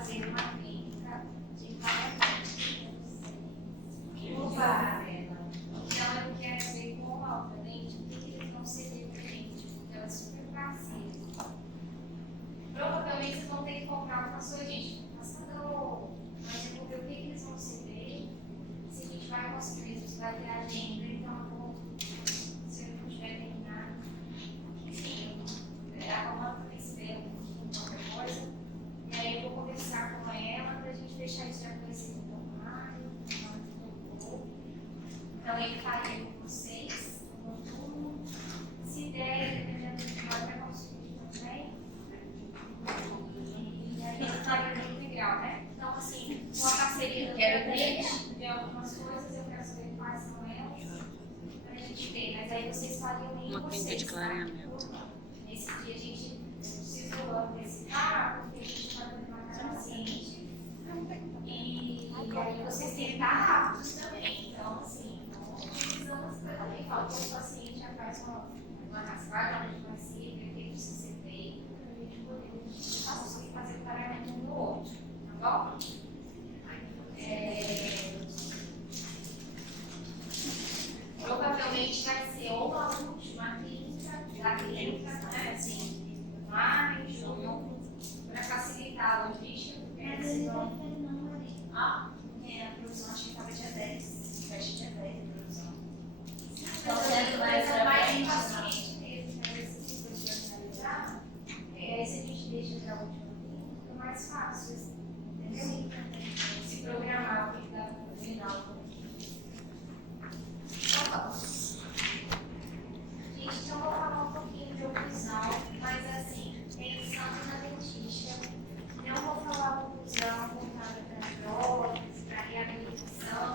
fazer uma clínica de tratamento. Então eu quero ver como, obviamente, o que eles vão ceder para a gente, porque ela é super parceira. Provavelmente vocês vão ter que comprar uma sua gente, passador, mas eu vou ver o que eles vão ceder, se a gente vai conseguir mesmo, se vai ter agenda, então eu vou, se eu não tiver terminado, enfim, a Romana também espera um pouquinho, qualquer coisa, e aí eu vou conversar com ela para a gente fechar isso já com esse formulário, então ele faria com vocês, no turno, se der, dependendo do que vai conseguir também. E aí ele faria no integral, né? Então, assim, uma parceria de algumas coisas, eu quero saber quais são elas, para a gente ver. Mas aí vocês fariam em Uma vocês, clínica de tá? clareamento. Nesse dia a gente precisou antecipar, porque a gente vai marcar o paciente. E aí vocês têm que estar rápidos também. Então, assim, precisamos também. Falta o paciente já faz uma raspada, uma diplomacia, ver o que precisa ser feito, para a gente poder fazer o pagamento um do outro. Tá bom? Provavelmente vai ser ou a última clínica da clínica, né? Assim, maio, junho, para facilitar a logística, porque aí vocês vão. A produção acho que estava dia 10, fecha dia 10 a produção. Então, sendo mais paciente mesmo, né? Esses dois de organizar, aí se a gente deixa para a última clínica, fica mais fácil, entendeu? Se programar o que dá no final. Então, vamos. Gente, então eu vou falar um pouquinho de oclusão, mas assim, pensando na dentista, não vou falar oclusão voltada para prótese, para reabilitação.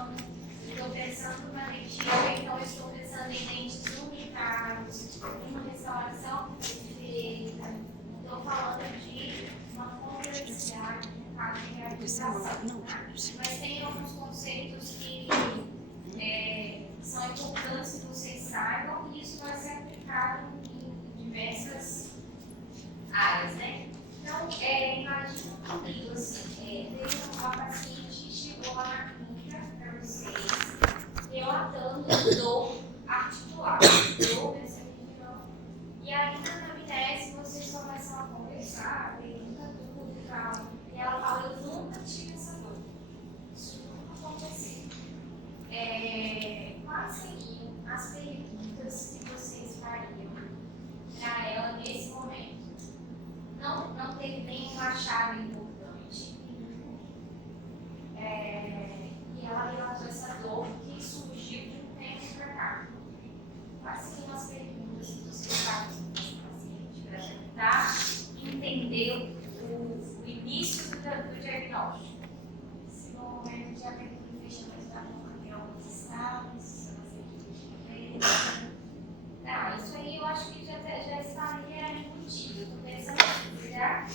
Estou pensando na dentina, então estou pensando em dentes unitários, uma restauração perfeita. Estou falando de uma complexidade no caso de reabilitação. Mas tem alguns conceitos que são importantes que vocês saibam e isso vai ser aplicado em diversas áreas, né? Então, imagina comigo assim, teve uma paciente que chegou lá na clínica para vocês, relatando dor articular, dor nessa região. E aí, na anamnese, vocês começam a conversar, pergunta tudo e tal. E ela fala, eu nunca tive essa dor. Isso nunca aconteceu. Quais seriam as perguntas que vocês fariam para ela nesse momento? Não teve nenhuma chave importante. E ela relatou essa dor que surgiu de um tempo para cá. Quais seriam as perguntas que vocês fazem para esse paciente para tentar entender o início do diagnóstico? Se no momento de abertura e fechamento da boca tem alguns estados, não, isso aí eu acho que já estaria embutido. Eu estou pensando que você já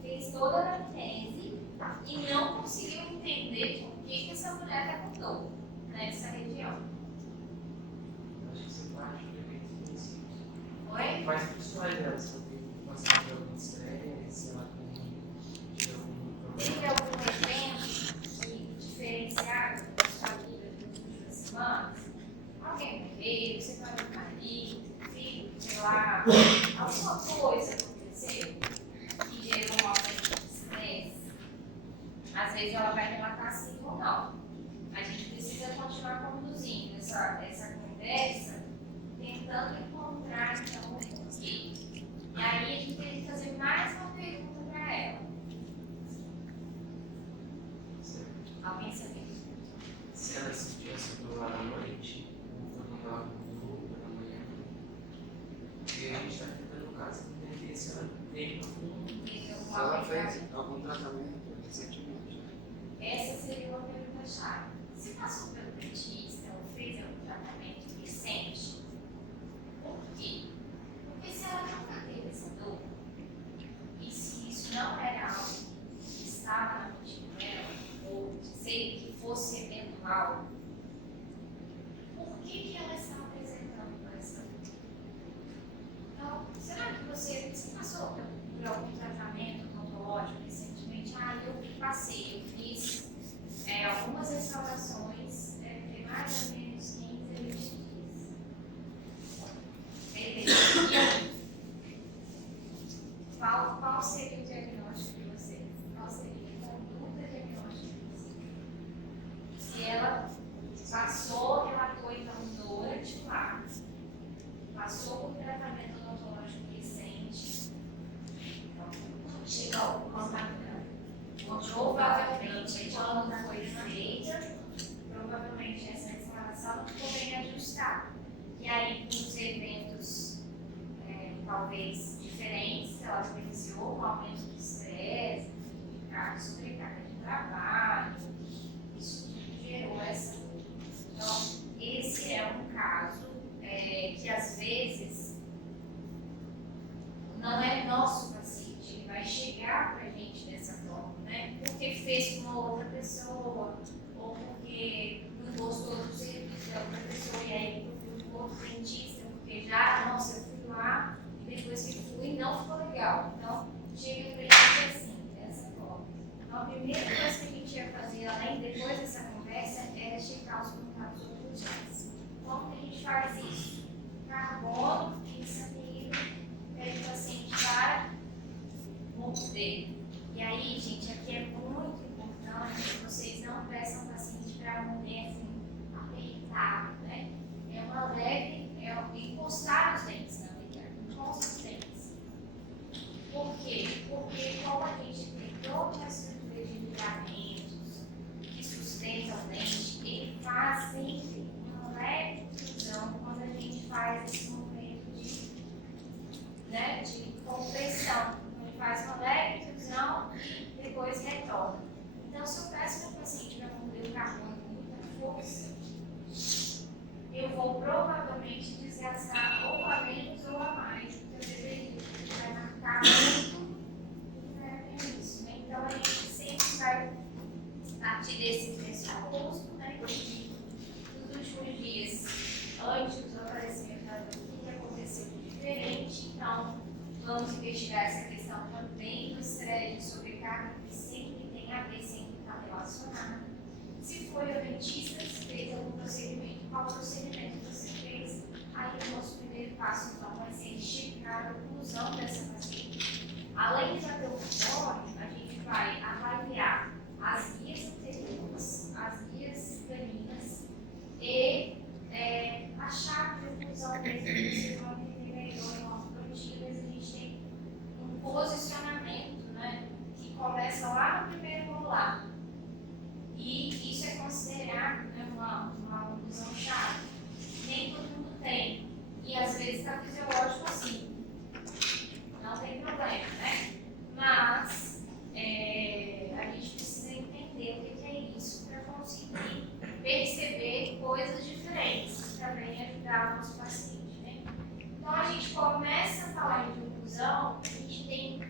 fez toda a anamnese e não conseguiu entender por que essa mulher está com dor nessa região. Acho que você parte do evento assim. Oi? Faz pessoais dela, se ela tem passado de algum estresse, se ela tem algum Teve problema. algum evento diferenciado da sua vida nas últimas semanas? Alguém morreu, você perdeu o marido, filho, sei lá, alguma coisa aconteceu que gerou um aumento de estresse. Às vezes ela vai relatar sim ou não. A gente precisa continuar conduzindo essa conversa, tentando encontrar então o porquê. E aí a gente tem que fazer mais uma pergunta para ela. Alguém sabe? Se ela sentiu essa dor lá na noite, ou quando ela acordou pela manhã, porque a gente está tentando, no caso, entender se ela teve Se ela fez algum tratamento recentemente. Essa seria uma pergunta-chave. Se passou pelo dentista ou fez algum tratamento recente, por quê? Porque se ela nunca teve essa dor, e se isso não era algo que estava na rotina dela, ou sei que fosse eventual, por que ela está apresentando essa dor? Então, será que você passou por algum tratamento odontológico recentemente? Eu passeio, eu fiz algumas restaurações, deve ter mais ou menos 15 a 20 dias. Beleza. E aí? Qual seria o diagnóstico de vocês? Qual seria a conduta diagnóstica de vocês? Se ela passou, relatou então dor articular, passou por tratamento odontológico recente, então, chega ao contato. Provavelmente, quando foi feita, provavelmente essa restauração não ficou bem ajustada. E aí, com os eventos talvez diferentes, ela vivenciou um aumento de estresse, sobrecarga de trabalho, isso tudo gerou essa. Então, esse é um caso que às vezes não é nosso paciente, ele vai chegar para a gente dessa forma, né? Porque fez com uma outra pessoa, ou porque não gostou do serviço da outra pessoa, e aí procura um outro dentista, porque já, nossa, eu fui lá, e depois que fui, não ficou legal. Então, chega para gente assim, dessa forma. Então, a primeira coisa que a gente ia fazer, além depois dessa conversa, era checar os contatos oclusais. Como que a gente faz isso? Carbono, fixamida, pede o paciente para morder. E aí, gente, aqui é muito importante que vocês não peçam o paciente para morder assim, apertado, né? É uma leve, encostar os dentes, na verdade, encosta os dentes. Por quê? Porque como a gente tem toda uma estrutura de ligamentos que sustenta o dente, ele faz sempre uma leve fusão quando a gente faz esse movimento de compressão. Ele faz uma leve fusão e depois retorna. Então, se eu peço para o paciente para morder o carbono com muita força, eu vou provavelmente desgastar ou a menos ou a mais do que eu deveria. Ele vai marcar muito isso, né? Então, a gente sempre vai partir desse pressuposto, né? Nos últimos dias, antes do aparecimento da dor, o que aconteceu de diferente. Então, vamos investigar essa questão também do estresse, de sobrecarga, que sempre tem a ver, sempre está relacionado. Se foi o dentista que fez algum procedimento, qual procedimento você fez? Aí o nosso primeiro passo então vai ser esticar a oclusão dessa paciente. Além de fazer o controle, a gente vai avaliar as guias anteriores, as guias caninas e a chave de oclusão mesmo, que vocês vão entender melhor em ortodontia, mas a gente tem um posicionamento, né, que começa lá no primeiro molar. E isso é considerado, né, uma oclusão chave. Nem todo mundo tem. E às vezes está fisiológico assim. Não tem problema, né? Mas a gente precisa entender o que é isso para conseguir perceber coisas diferentes, também ajudar o nosso paciente, né? Então a gente começa a falar de oclusão, a gente tem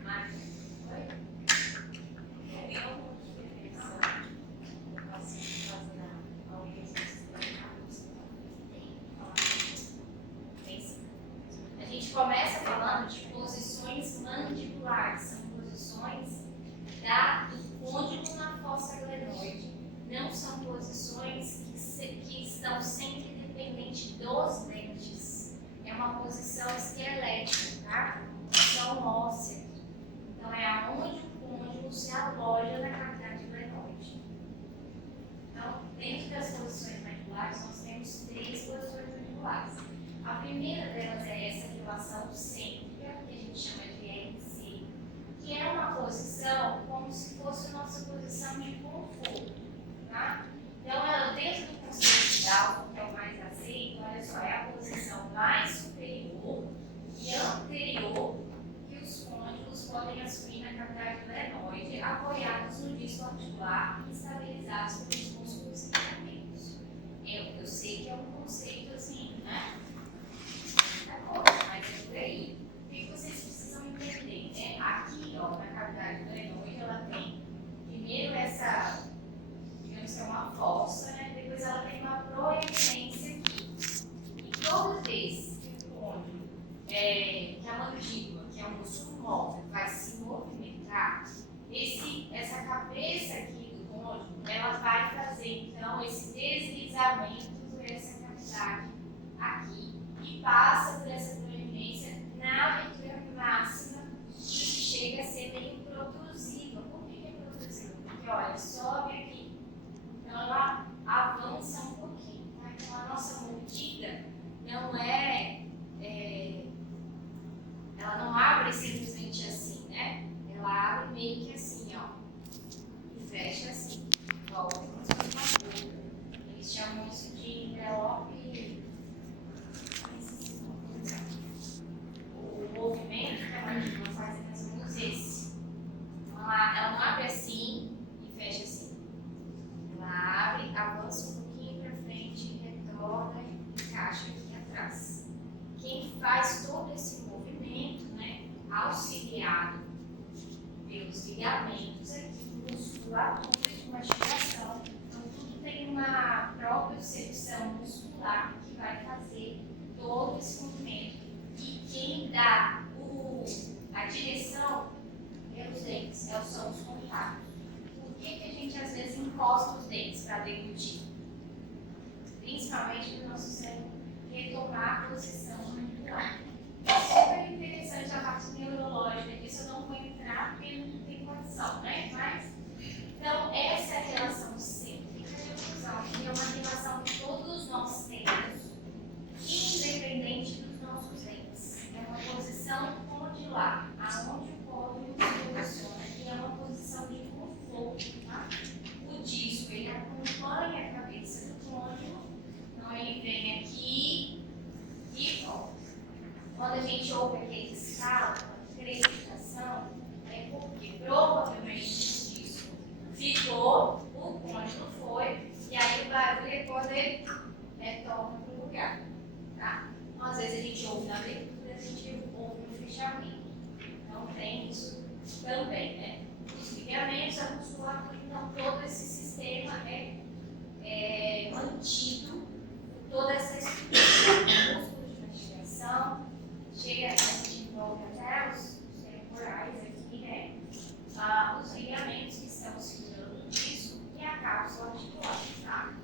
começa falando de posições mandibulares, são posições do côndilo na fossa glenoide. Não são posições que estão sempre dependentes dos dentes. É uma posição esquelética, tá? Uma posição óssea. Então é aonde o côndilo se aloja na cavidade glenoide. Então, dentro das posições mandibulares, nós temos 3 posições mandibulares. A primeira delas é essa relação cêntrica, que a gente chama de RC, que é uma posição como se fosse a nossa posição de conforto, tá? Então, dentro do conceito de Dalton, que é o mais aceito, olha só, é a posição mais superior e anterior que os côndilos podem assumir na cavidade glenoide, apoiados no disco articular e estabilizados pelos músculos e ligamentos. Eu sei que é um conceito assim, né? Mas é por aí. O que vocês precisam entender, né? Aqui, ó, na cavidade glenoide, ela tem primeiro essa, digamos que é uma fossa, né? Depois ela tem uma proeminência aqui. E toda vez que o côndilo, que a mandíbula, que é um músculo móvel, vai se movimentar, essa cabeça aqui do cônjuge, ela vai fazer então esse deslizamento por essa cavidade aqui e passa por essa proeminência na abertura máxima e chega a ser meio protrusiva. Por que é protrusiva? Porque olha, sobe aqui, então ela avança um pouquinho. Tá? Então a nossa mordida não ela não abre simplesmente assim, né? Ela abre meio que assim, ó, e fecha assim, igual como se fosse uma boca. Eles chamam isso de envelope. O movimento que a mandíbula faz é mais ou menos esse. Então, ela não abre assim e fecha assim. Ela abre, avança um pouquinho para frente, retorna e encaixa aqui atrás. Quem faz todo esse movimento, né, auxiliado pelos ligamentos aqui, musculatura e mastigação, então tudo tem uma propriocepção muscular que vai fazer todo esse movimento. E quem dá a direção é os dentes, são os contatos. Por que a gente às vezes encosta os dentes para deglutir? Principalmente para o nosso cérebro retomar a posição mandibular. É super interessante a parte neurológica disso, eu não vou entrar porque não tem condição, né? Mas, então, essa é a relação cêntrica e oclusal, que é uma relação que todos nós temos, independente dos nossos dentes. É uma posição condilar, aonde o córneo se posiciona, que é uma posição de conforto, tá? O disco, ele acompanha a cabeça do cônjuge, então ele vem aqui e volta. Quando a gente ouve aquele escala, crepitação, é porque provavelmente o disco ficou, o cônjuge foi, e aí o barulho é quando ele retorna para o lugar. Tá? Então, às vezes a gente ouve na abertura, a gente ouve no fechamento. Então tem isso também, né? Os ligamentos, a musculatura, então todo esse sistema é mantido, toda essa estrutura, músculos de mastigação, chega, a gente envolve até os temporais aqui, né? Os ligamentos que estão segurando o disco e a cápsula articular, tá?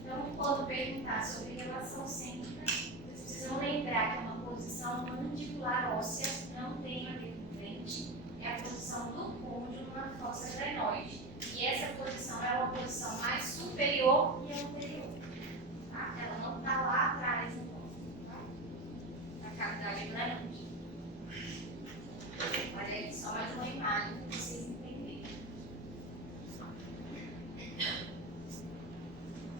Então, quando perguntar sobre relação cêntrica, vocês precisam lembrar que é uma posição mandibular óssea, não tem a ver com o dente, é a posição do cônjuge na fossa glenoide. E essa posição é uma posição mais superior e anterior. Tá? Ela não está lá atrás do cônjuge, tá? Na cavidade glenoide. Olha aí, só mais uma imagem para vocês entenderem.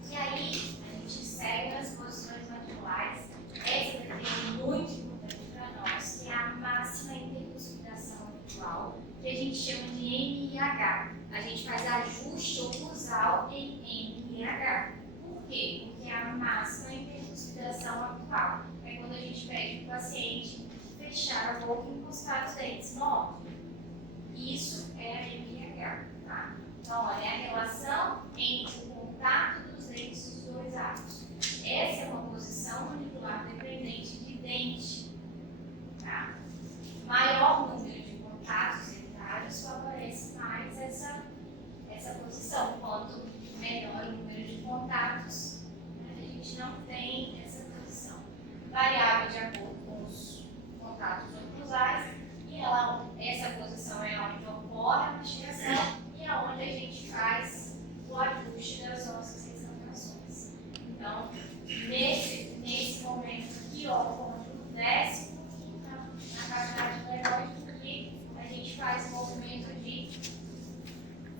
E aí, a gente segue nas posições mandibulares. Essa daqui é muito importante para nós, que é a máxima intercuspidação habitual, que a gente chama de MIH. A gente faz ajuste oclusal em MIH. Por quê? Porque é a máxima intercuspidação habitual. É quando a gente pede para o paciente fechar a boca e encostar os dentes. Bom, isso é a MIH. Tá? Então, olha, é a relação entre o contato dos dentes dos dois lados. Essa é uma posição mandibular dependente de dente. Tá? Maior número de contatos dentários favorece mais essa posição. Quanto menor o número de contatos, a gente não tem essa posição. Variável de acordo com os contatos oclusais, e essa posição é onde ocorre a mastigação e é onde a gente faz o ajuste das nossas examinações. Então, nesse momento aqui, ó, quando desce um pouquinho na cavidade glenoide, aqui a gente faz o movimento de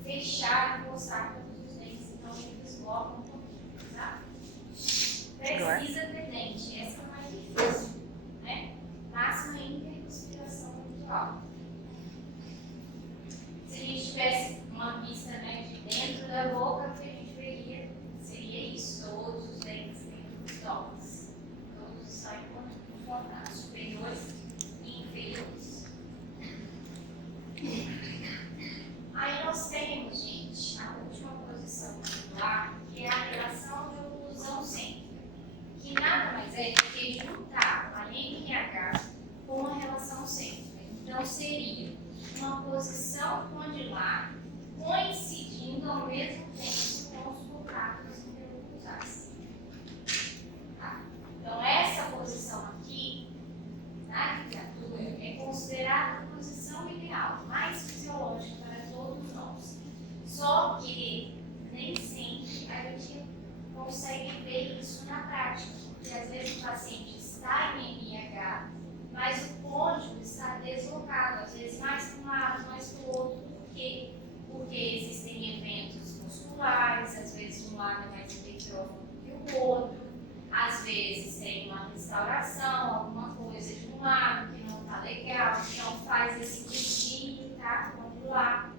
fechar e encostar todos os dentes, então ele desloca um pouquinho, tá? Precisa ter dente, essa é a mais difícil, né? Máxima intercuspiração habitual. Se a gente tivesse uma vista, né, de dentro da boca, o que a gente veria seria isso, todos os dentes dentro dos dentes. Todos estão em contato, superiores e inferiores. Aí nós temos, gente, a última posição mandibular, que é a relação de oclusão cêntrica, que nada mais é do que juntar a MIH com a relação cêntrica. Então, se que nem sempre a gente consegue ver isso na prática, porque às vezes o paciente está em MIH, mas o cônjuge está deslocado, às vezes mais para um lado, mais para o outro, porque existem eventos musculares, às vezes um lado é mais hipertrófico que o outro, às vezes tem uma restauração, alguma coisa de um lado que não está legal, que não faz esse desvio, tá? Controlar.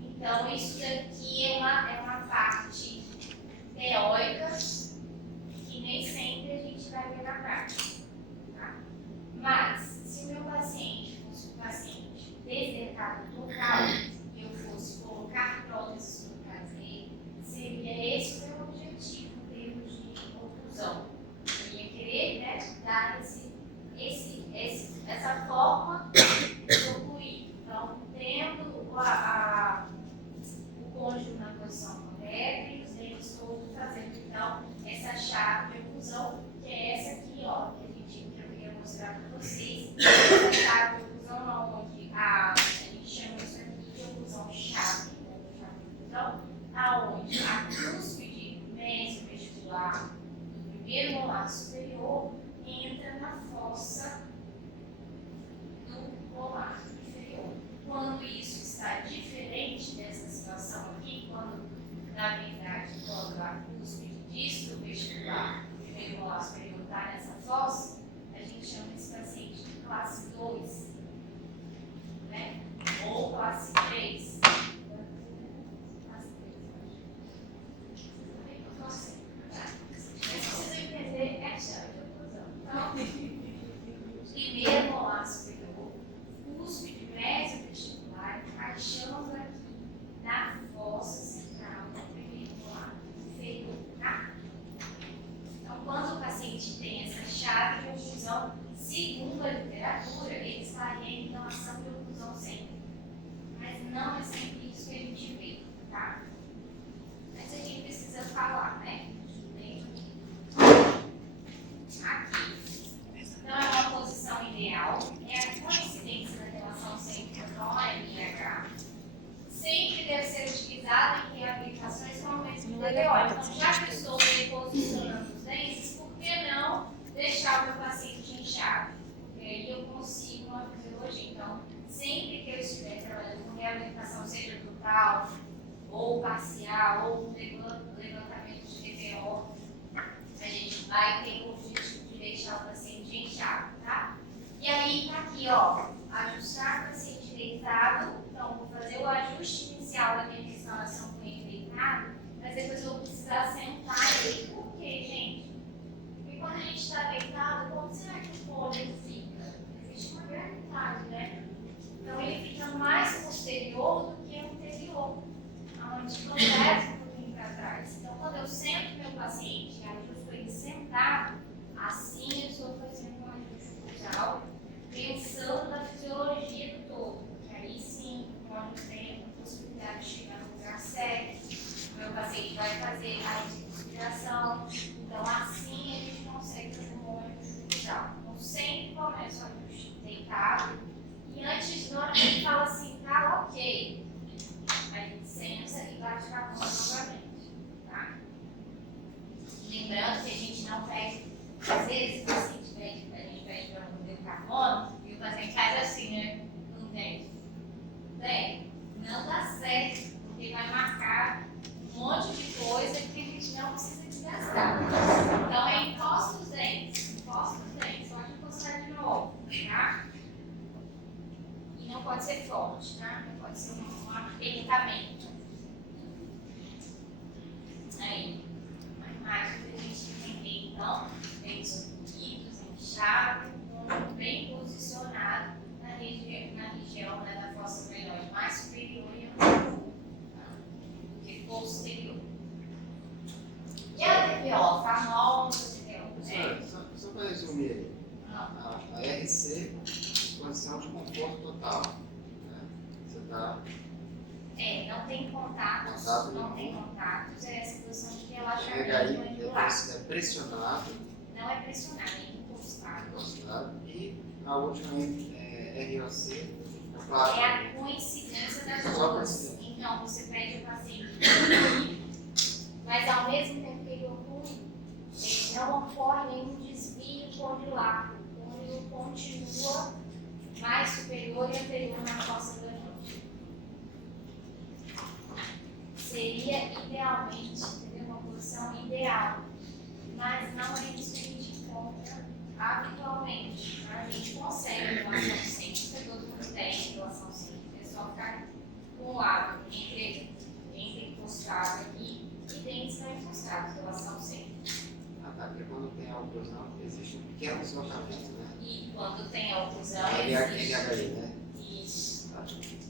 Então, isso daqui é uma parte teórica que nem sempre a gente vai ver na prática. Tá? Mas, se o meu paciente fosse um paciente desdentado total e eu fosse colocar próteses no traseiro, seria esse o meu objetivo em termos de oclusão. Eu ia querer, né, dar essa forma de ocluir. Então, tendo o cônjuge na posição correta e os dentes todos fazendo, então, essa chave de oclusão, que é essa aqui, ó, que eu queria mostrar para vocês. Essa chave de oclusão, onde a gente chama isso aqui de oclusão chave, ou chave de oclusão, aonde a cúspide mesovestibular do primeiro molar superior entra na fossa do molar inferior. Quando isso está diferente dessa situação aqui, quando, na verdade, quando a cúspide disto-vestibular do primeiro molar superior está nessa fossa, a gente chama esse paciente de classe 2, né? Ou classe 3. Mas vocês vão entender, é a chave de oclusão. Então, primeiro molar superior, cúspide mesovestibular, encaixando aqui na fossa central do primeiro molar inferior, tá? Então, quando o paciente tem essa chave de oclusão, segundo a literatura, ele estaria em relação de oclusão sempre. Mas não é sempre isso que a gente vê, tá? Mas a gente precisa falar, né? Aqui. Então, é uma posição ideal. É a coincidência da relação sempre com a MIH. Sempre deve ser utilizada em reabilitações com aumento de DDO. Então, já que eu estou reposicionando os dentes, por que não deixar o meu paciente inchado? Porque aí eu consigo uma fisiologia. Então, sempre que eu estiver trabalhando com reabilitação, seja total, ou parcial, ou levantamento de DDO, a gente vai ter o objetivo de deixar o paciente inchado, tá? E aí, tá aqui, ó, ajustar o paciente deitado. Então, vou fazer o ajuste inicial da minha restauração com ele deitado, mas depois eu vou precisar sentar ele. Por quê, gente? Porque quando a gente está deitado, como será que o cônjuge fica? Existe uma gravidade, né? Então, ele fica mais posterior do que anterior, onde progressa um pouquinho para trás. Então, quando eu sento meu paciente e ajusto ele sentado, assim eu estou fazendo um ajuste cruzal, pensando na fisiologia do todo. Que aí sim, quando tem a possibilidade de chegar no lugar certo, meu paciente vai fazer a respiração. Então, assim a gente consegue fazer um bom ajuste cruzal. Então, sempre começa o ajuste deitado. E antes do ano, ele fala assim, tá ok. A gente senta e bate a mão novamente, tá? Lembrando que a gente não pede, às vezes o paciente pede, a gente pede para não ter carbono e o paciente faz assim, né? Não tem. Bem, não dá certo, porque vai marcar um monte de coisa que a gente não precisa desgastar. Então, encosta os dentes, pode encostar de novo, tá? E não pode ser forte, tá? Não pode ser um apertamento. Aí, uma imagem para a gente entender, então, dentes unidos, inchado, bem posicionado na região né, da fossa melhor, mais superior e do que posterior. E a TPO, famosa TPO, né? Só para resumir aí, a RC, posição de conforto total. Né? Você está. Não tem contatos, não tem contatos, é essa posição de Chega aí, relaxamento mandibular. é pressionado. Não é pressionado, é encostado. Encostado. E a última é ROC, a placa. É a coincidência das Só duas. coincidência. Então, você pede ao paciente condiláculo. O côndilo continua mais superior e anterior na fossa glande. Seria idealmente, entendeu? Uma posição ideal. Mas não é isso que a gente encontra habitualmente. A gente consegue relação cêntrica, todo mundo tem relação cêntrica, é só ficar com o lado entre encostado aqui e dentes não encostados, relação cêntrica. Porque quando tem a oclusão, existe um pequeno deslocamento, né? E quando tem a oclusão, NHI, né? Isso.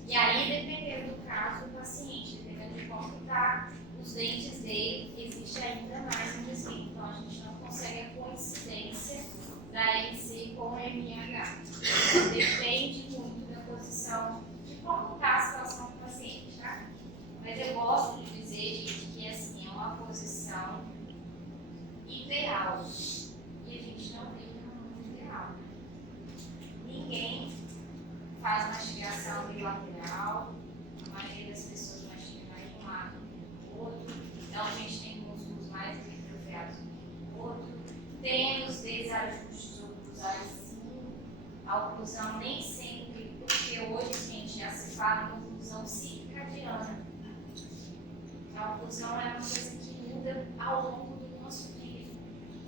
E aí, dependendo do caso do paciente, dependendo de como está os dentes dele, existe ainda mais um desvio. Então, a gente não consegue a coincidência da EC com o MH. Depende muito da posição, de como está a situação do paciente, tá? Mas eu gosto de dizer, gente, que assim, é uma posição ideal. E a gente não tem um mundo ideal. Ninguém faz mastigação bilateral, a maioria das pessoas mastigam mais de um lado do outro, então a gente tem músculos mais hipertrofiados do outro, temos desajustes oclusais sim, a oclusão nem sempre, porque hoje a gente já se fala em oclusão circadiana. A oclusão é uma coisa que muda ao longo do nosso dia.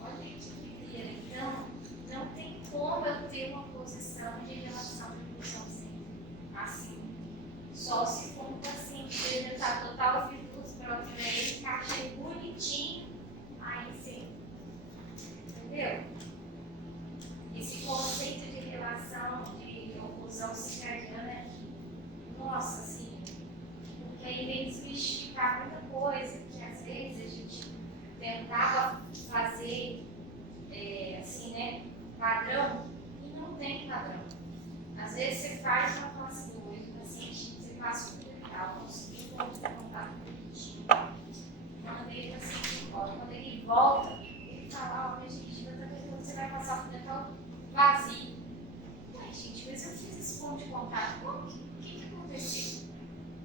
Olha que doideira. Então, não tem como eu ter uma posição de relação de oclusão assim. Só se for um paciente que ele está total fibroso próprio, ele encaixei bonitinho, aí sim. Entendeu? Esse conceito de relação de oclusão circadiana é que, nossa, assim, porque aí vem desmistificar muita coisa, que às vezes a gente tentava fazer assim, né, padrão, e não tem padrão. Às vezes você faz uma classe 2, o paciente, você passa o legal, conseguiu contato bonitinho, manda ele o paciente embora. Quando ele volta, ele fala, ó, gente, você vai passar o dental vazio. Ué, gente, mas eu fiz esse ponto de contato, o que aconteceu?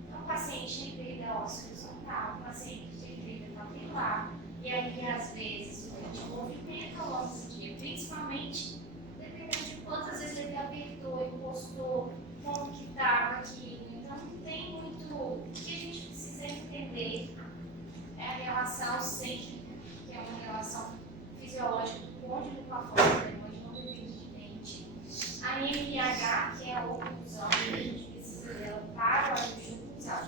Então, o paciente tem perda óssea horizontal, o paciente tem perda papilar, e aí, às vezes, a gente movimenta ao longo do dia, principalmente dependendo de quantas vezes ele apertou, encostou, como que estava aquilo. Então, não tem muito. O que a gente precisa entender é a relação cêntrica, que é uma relação fisiológica do côndilo com a forma da imagem, não depende de dente. A MH, que é a oclusão, que a gente precisa dela para o ajuste oclusal.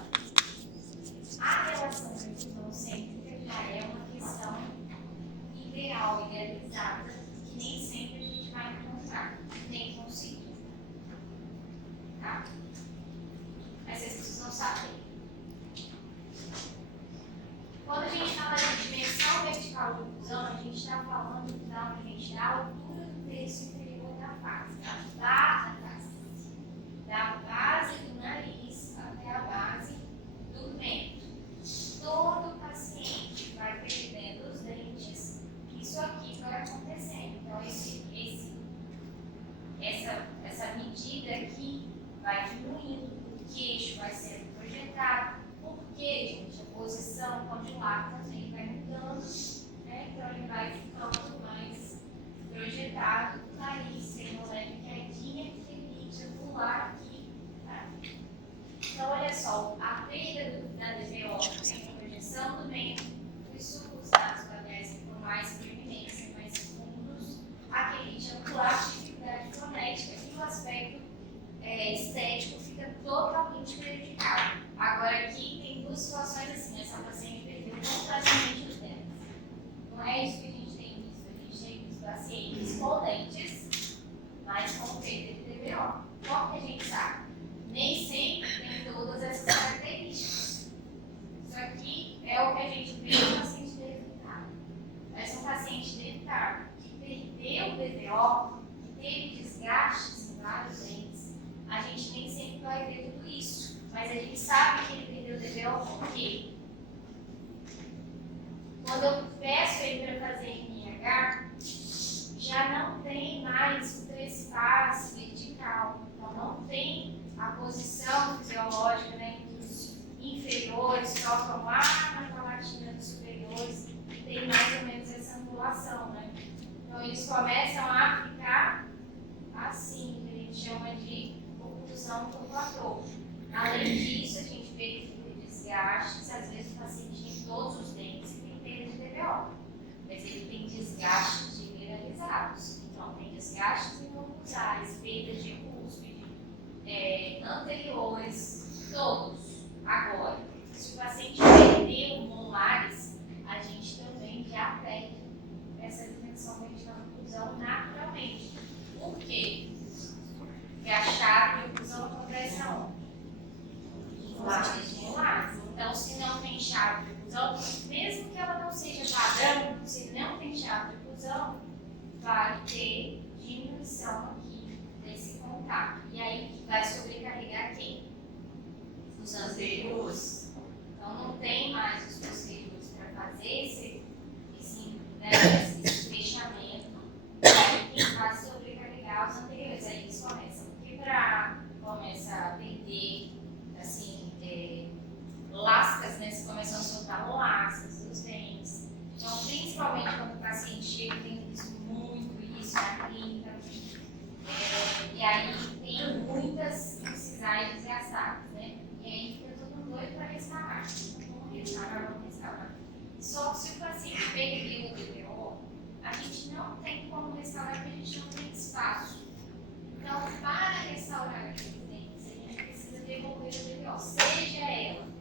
A relação de oclusão cêntrica já é uma questão ideal, idealizada, que nem sempre a gente vai encontrar, nem conseguir. Tá? Mas vocês precisam saber. Quando a gente fala de dimensão vertical de oclusão, a gente está falando da altura do terço inferior da face, da base do nariz até a base do vento. Todo paciente vai perdendo os dentes, isso aqui vai acontecendo. Então, essa medida aqui vai diminuindo, o queixo vai sendo projetado. Por quê, gente? A posição condilar também vai mudando, né? Então, ele vai ficando mais projetado, o nariz tem uma leve quedinha que permite pular aqui. Tá? Então, olha só, a perda da DVO tem a projeção do vento, os sulcos nasolabiais ficam mais proeminentes, mais fundos, aquele angular, dificuldade fonética e o aspecto estético fica totalmente prejudicado. Agora, aqui tem duas situações assim: essa paciente perdeu completamente os dentes. Não é isso que a gente tem visto, a gente tem visto pacientes com dentes, mas com perda de DVO. Como que a gente sabe? Nem sempre tem todas essas características. Isso aqui é o que a gente vê no paciente dentário. Mas um paciente dentário que perdeu o DVO, que teve desgastes em vários dentes, a gente nem sempre vai ver tudo isso. Mas a gente sabe que ele perdeu o DVO por quê? Quando eu peço ele para fazer MH, já não tem mais o trespasse vertical. Então, não tem a posição fisiológica, né, entre os inferiores, tocam lá na palatina dos superiores, e tem mais ou menos essa angulação, né? Então, eles começam a ficar assim, que a gente chama de oclusão do platô. Além disso, a gente verifica desgastes, às vezes o paciente tem todos os dentes e tem perda de DBO, mas ele tem desgastes generalizados. Então, tem desgastes inoculares, perdas de cúspide, anteriores, todos. Agora, se o paciente perdeu molares, a gente também já perde essa dimensão ventilar oclusão naturalmente. Por quê? Porque a chave de oclusão acontece aonde? Lábios molares. Então, se não tem chave de oclusão, mesmo que ela não seja padrão, se não tem chave de oclusão, vai ter diminuição aqui desse contato. E aí vai sobrecarregar quem? Os anteriores. Então, não tem mais os posteriores para fazer esse fechamento. E vai sobrecarregar os anteriores. Aí eles começam a quebrar, começam a perder, assim, lascas, né? Você começam a soltar lascas dos dentes. Então, principalmente quando o paciente chega, tem visto muito isso na clínica. E aí tem muitas incisais desgastadas, né? E aí fica todo mundo doido para restaurar. Vamos restaurar. Só que se o paciente perdeu o DBO, a gente não tem como restaurar porque a gente não tem espaço. Então, para restaurar aqueles dentes, a gente precisa devolver o DBO, seja ela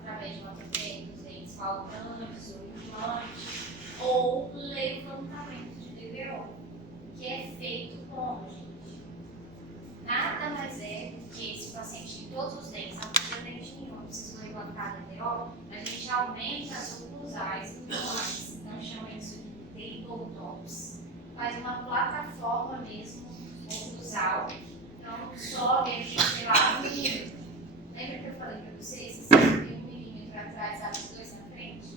através de uma TPM dos dentes faltantes ou implante, ou levantamento de DBO, que é feito como, gente? Nada mais é do que se o paciente tem todos os dentes, não precisa de dente nenhum, não precisa levantar DBO, a gente aumenta as oclusais do molares, então chama isso de tabletopes. Faz uma plataforma mesmo, oclusal, então sobe aqui, sei lá, 1 milímetro. Lembra que eu falei para vocês? Se você tem 1 milímetro atrás, abre os 2 na frente?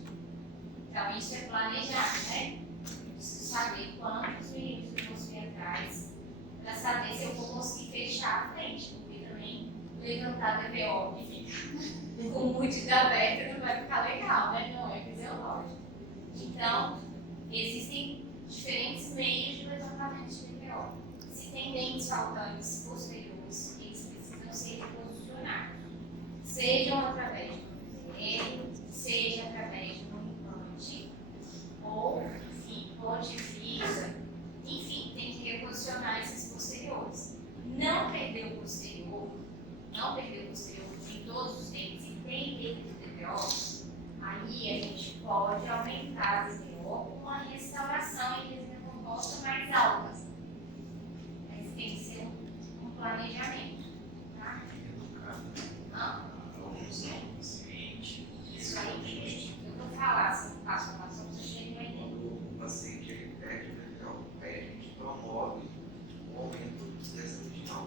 Então isso é planejado, né? Eu preciso saber quantos milímetros eu vou subir atrás, para saber se eu vou conseguir fechar a frente, porque também levantar DBO, enfim, com o muito aberto não vai ficar legal, né? Não é fisiológico. Então, existem diferentes meios de levantamento de DBO. Se tem dentes faltantes posteriores, eles precisam ser reposicionados, sejam através de um cruzeiro, seja através de um implante, ou, enfim, pontifício, enfim, tem que reposicionar esses posteriores. Não perder o posterior, tem todos os dentes e tem perda de DBO, aí a gente pode aumentar a DBO com uma restauração em resina composta mais alta. Mas tem que ser um planejamento, tá? Isso aí, eu vou falar, se eu passo a passo, você vai entender. O paciente ele perde o DBO, aí a gente promove o aumento dessa região.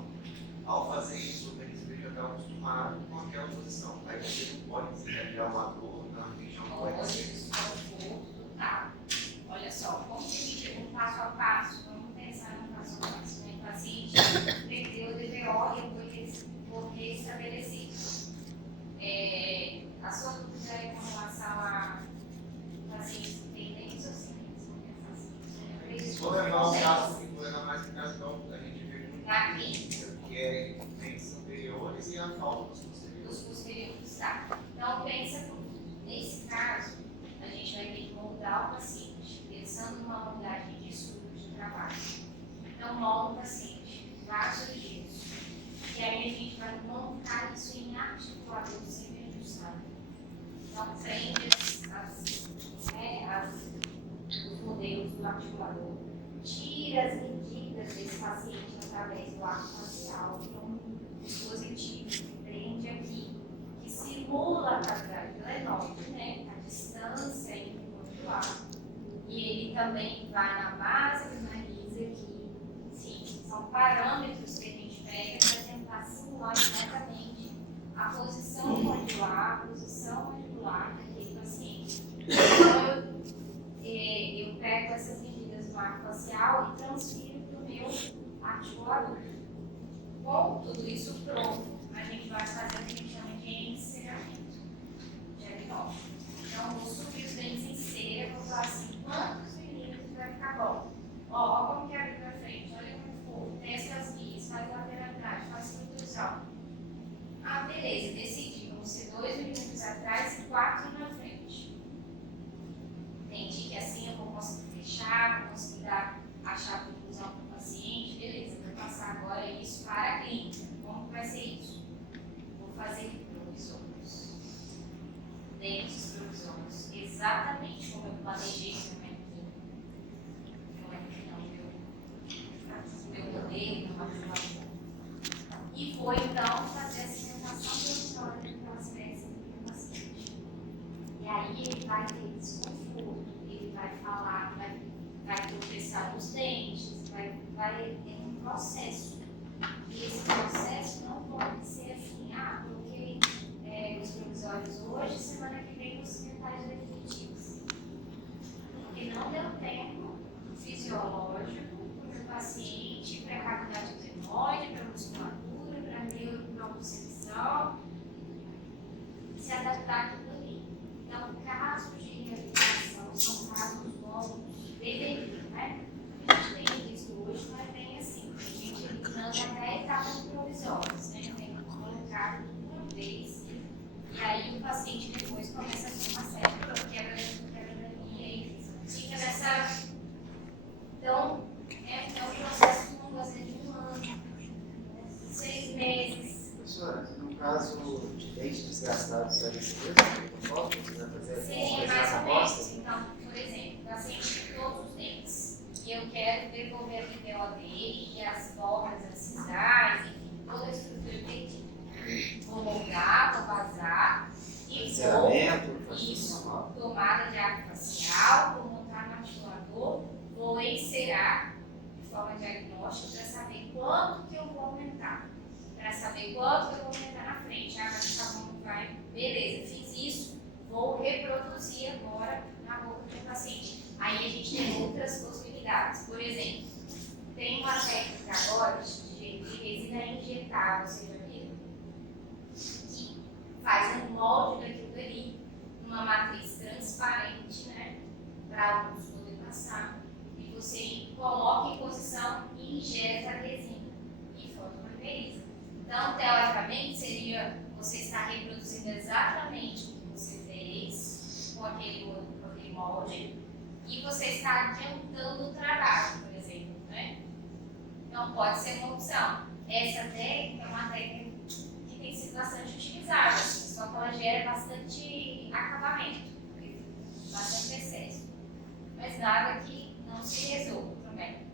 Ao fazer isso, o organismo já está acostumado com aquela posição. Aí você não pode desencadear uma dor na região do paciente. Tá. Olha só, como que a gente, um passo a passo, vamos pensar num passo a passo, né? O paciente perdeu o DBO e eu vou restabelecer. A sua dúvida é com relação a pacientes que têm dentes ou sem dentes? Vamos pensar assim. Se for levar o caso, se for levar mais em casa, a gente vê muito Na clínica. que é dentes anteriores e a falta dos posteriores. Os posteriores, tá? Então, pensa comigo. Nesse caso, a gente vai ter que moldar o paciente, pensando numa moldagem de estudo de trabalho. Então, molda o paciente, vários gesso. E aí a gente vai montar isso em articulador semi-ajustado. Então, prende os modelos do articulador, tira as medidas desse paciente através do arco facial, que é um dispositivo que prende aqui, que simula a cavidade elenóide, né? A distância entre o modular. E ele também vai na base do nariz aqui. Sim, são parâmetros que a gente pega para tentar simular exatamente a posição mandibular, a posição mandibular daquele paciente. Então, eu pego essas medidas do arco facial e transfiro para o meu articulador. Com tudo isso pronto, a gente vai fazer o que a gente chama de enceramento diagnóstico. Então, vou subir os dentes em cera, vou falar assim, quantos milímetros vai ficar bom? Ó, exatamente como eu planejei o meu modelo, e foi então fazer a cimentação provisória daquelas peças do paciente. E aí ele vai ter desconforto, ele vai falar, vai tropeçar nos dentes, vai ter um processo. E esse processo não pode ser assim, coloquei os provisórios hoje, semana que vem os dentais definitivos. Porque não deu tempo fisiológico para o paciente, para a cavidade adenoide, para a musculatura, para a neuropropriocepção, se adaptar àquilo ali. Então, casos de reabilitação são casos bons, deveriam, né? A gente tem visto hoje, não é bem assim. A gente anda até etapas provisórias, né? Tem colocado tudo uma vez, e aí o paciente depois começa a ter uma série de quebra da linha e fica nessa. Então, é um processo longo, às vezes de 1 ano, 6 meses. Professora, no caso de dente desgastado, você vai fazer a Sim, mais ou menos. Então, por exemplo, o paciente com todos os dentes, e eu quero devolver a fivela dele, e as bordas incisais, enfim, toda a estrutura dentina. Vou moldar, vou vazar, e vou tomada de água facial, vou montar no articulador, vou encerar de forma diagnóstica para saber quanto que eu vou aumentar. Para saber quanto que eu vou aumentar na frente. Vai ficar bom, vai. Beleza, fiz isso, vou reproduzir agora na boca do paciente. Aí a gente tem outras possibilidades. Por exemplo, tem uma técnica agora de resina injetável, você já viu? Que faz um molde daquilo ali, uma matriz transparente, né? Para o alunos poder passar. E você coloca em posição e injeta a resina e fotopolimeriza. Então, teoricamente, seria você estar reproduzindo exatamente o que você fez com aquele molde e você está adiantando o trabalho, por exemplo, né? Então, pode ser uma opção. Essa técnica é uma técnica que tem sido bastante utilizada, só que ela gera bastante acabamento, bastante excesso, mas nada que não se resolva também.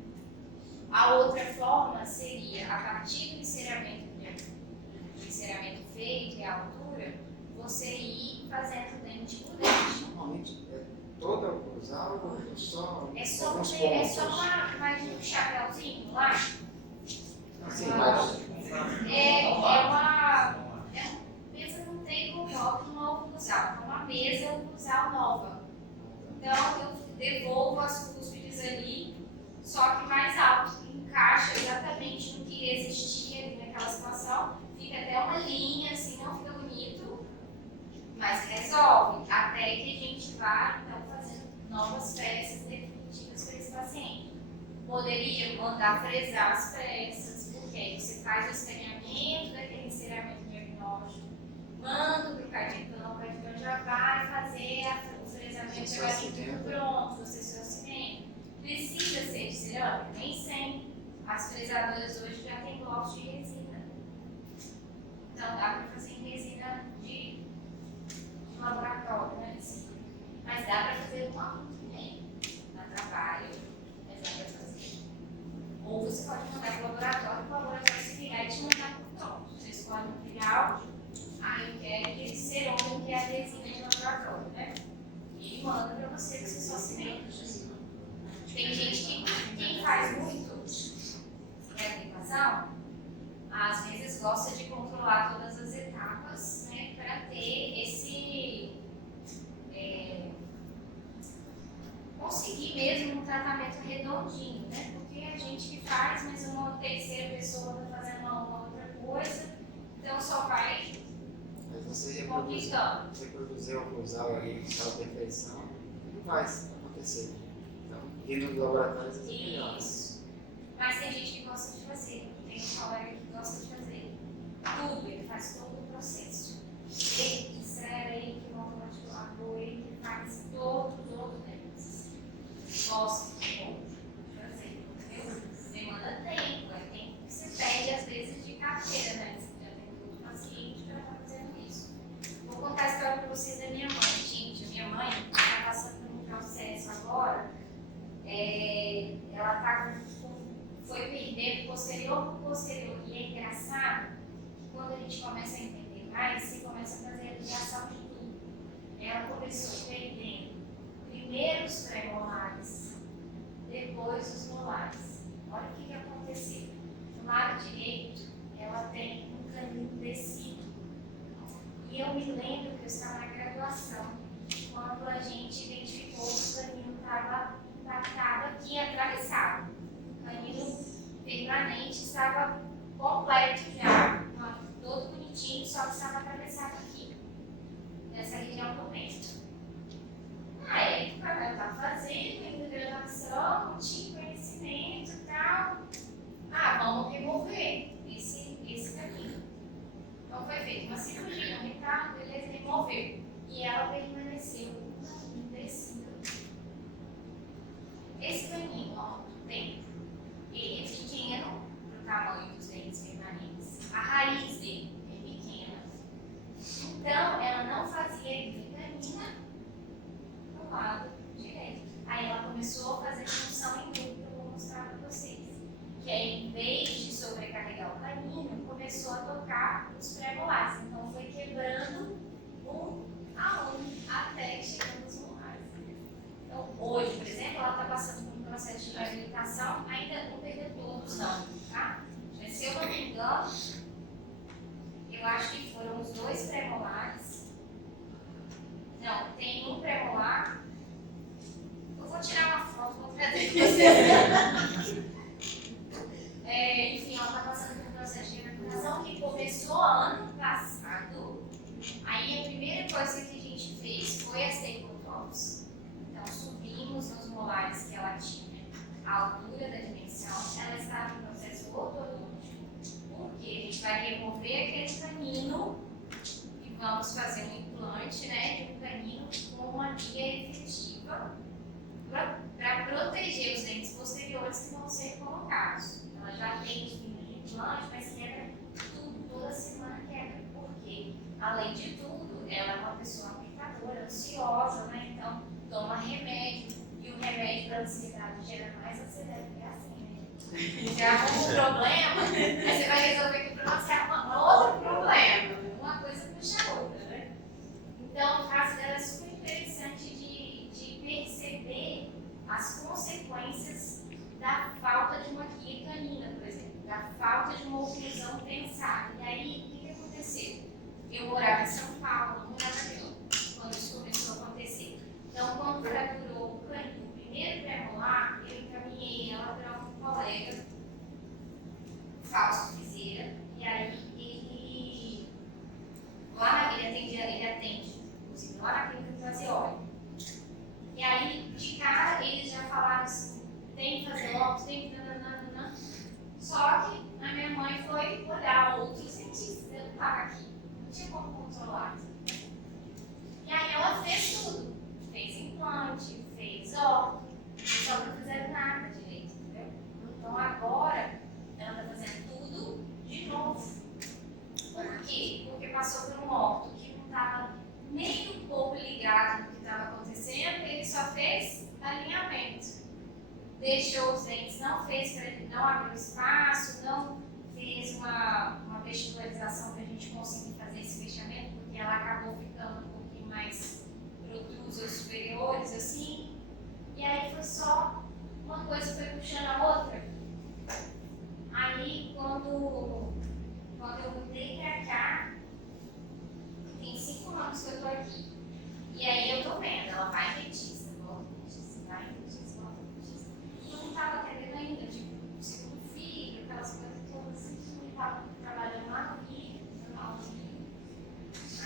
A outra forma seria, a partir do enceramento feito e a altura, você ir fazendo dente por dente. Normalmente é toda a oclusal ou só alguns pontos? É só mais um chapéuzinho lá. Assim, mas... Pensa num table top, uma oclusal. É uma mesa oclusal nova. Então, eu devolvo as cúspides ali, só que mais alto. Encaixa exatamente no que existia ali naquela situação. Fica até uma linha, assim, não fica bonito, mas resolve. Até que a gente vá, então, fazendo novas peças definitivas para esse paciente. Poderia mandar fresar as peças, porque aí você faz o escaneamento daquele enceramento diagnóstico, manda para o cardiopão já vai fazer o fresamento, já vai tudo pronto, você se acidente. Precisa ser de cerâmica? Nem sempre. As fresadoras hoje já têm blocos de resina. Então dá para fazer em resina de laboratório, né? Mas dá para fazer com aluno também. Dá trabalho, mas dá para fazer. Ou você pode mandar para o laboratório se virar e te mandar por pronto. Você escolhe um material, eu quero aquele cerâmico que é a resina de laboratório, né? E ele manda para você só cimenta. Tem gente que quem faz muito reaplicação, às vezes gosta de controlar todas as etapas, né, para ter esse conseguir mesmo um tratamento redondinho, né? Porque a gente que faz, mas uma terceira pessoa está fazendo uma outra coisa, então só vai reproduzir o oclusal ali, buscar a perfeição, não vai acontecer. Então, ir nos laboratórios é melhor. Isso. Mas tem gente que gosta de fazer. Tem um colega que gosta de fazer tudo, ele faz todo o processo. Ele que insere, ele que monta o articulador, ele que faz todos os outros negócios. Gosta de fazer, entendeu? Demanda tempo, é tempo que se perde às vezes de carteira, né? Você já tem muito paciente para estar fazendo isso. Vou contar a história para vocês da minha mãe. Gente, a minha mãe estava gente começa a entender mais, você começa a fazer a ligação de tudo. Ela começou perdendo primeiro os pré-molares, depois os molares. Olha o que aconteceu. No lado direito, ela tem um canino descido. E eu me lembro que eu estava na graduação, quando a gente identificou que o canino estava impactado aqui e atravessado. O canino permanente estava completo já, todo bonitinho, só que estava atravessado aqui, nessa região do peito. Na época, eu estava fazendo ainda graduação, não tinha conhecimento e tal. Vamos remover esse canino. Então foi feita uma cirurgia, um retardo, beleza, removeu. E ela permaneceu indecida. Esse canino, ó, tem, ele é pequeno para o tamanho dos dentes permanentes. A raiz dele é pequena. Então, ela não fazia canina no lado direito. Aí ela começou a fazer função em grupo, que eu vou mostrar para vocês. Que aí, em vez de sobrecarregar o canino, começou a tocar os pré-molares. Então, foi quebrando um a um até que chegamos nos molares. Então, hoje, por exemplo, ela está passando por um processo de reabilitação, ainda não perdeu todos, não, tá? Mas se eu não me engano, eu acho que foram os 2 pré-molares. Não, tem um pré-molar. Eu vou tirar uma foto, vou trazer para vocês. Enfim, ela está passando por um processo de reabilitação que começou ano passado. Aí a primeira coisa que a gente fez foi a stapledrops. Então subimos nos molares que ela tinha, a altura da dimensão. Ela estava em processo ortodôntico, porque a gente vai remover aquele canino e vamos fazer um implante, né, de um canino com uma liga efetiva para proteger os dentes posteriores que vão ser colocados. Ela já tem os pinos de implante, mas quebra tudo, toda semana quebra. Por quê? Além de tudo, ela é uma pessoa aplicadora, ansiosa, né? Então toma remédio. E o remédio para ansiedade gera mais ansiedade, que é assim, né? Já arruma um problema, aí você vai resolver que o problema você arruma outro problema. Uma coisa puxa a outra, né? Então o caso dela é super interessante de perceber as consequências da falta de uma guia canina, por exemplo, da falta de uma oclusão pensada. E aí, o que aconteceu? Eu morava em São Paulo, não morava aqui, quando isso começou a acontecer. Então, quando fraturou o canino, o primeiro pré-molar, eu encaminhei ela para um colega, Fausto Fizeira, e aí ele atende, inclusive, lá na clínica de fazer óleo. E aí, de cara, eles já falaram assim, tem que fazer óculos, tem que... Nananana. Só que a minha mãe foi olhar outros cientistas, eu não estava aqui, não tinha como controlar. E aí ela fez tudo, fez implante, fez óculos, só que não fizeram nada direito, entendeu? Então agora ela está fazendo tudo de novo. Por quê? Porque passou por um orto que não estava nem um pouco ligado no que estava acontecendo, ele só fez alinhamento. Deixou os dentes, não fez para ele, não abriu espaço, não fez uma vestibularização para a gente conseguir fazer esse fechamento, porque ela acabou ficando um pouquinho mais protrusa os superiores, assim. E aí foi só uma coisa foi puxando a outra. Aí quando eu mudei para cá, tem 5 anos que eu tô aqui. E aí eu tô vendo, ela vai em dentista, volta em dentista, vai em dentista, volta em dentista. E eu não tava atendendo ainda, tipo, segundo filho, aquelas coisas todas assim, eu tava trabalhando lá no Rio, normal no Rio.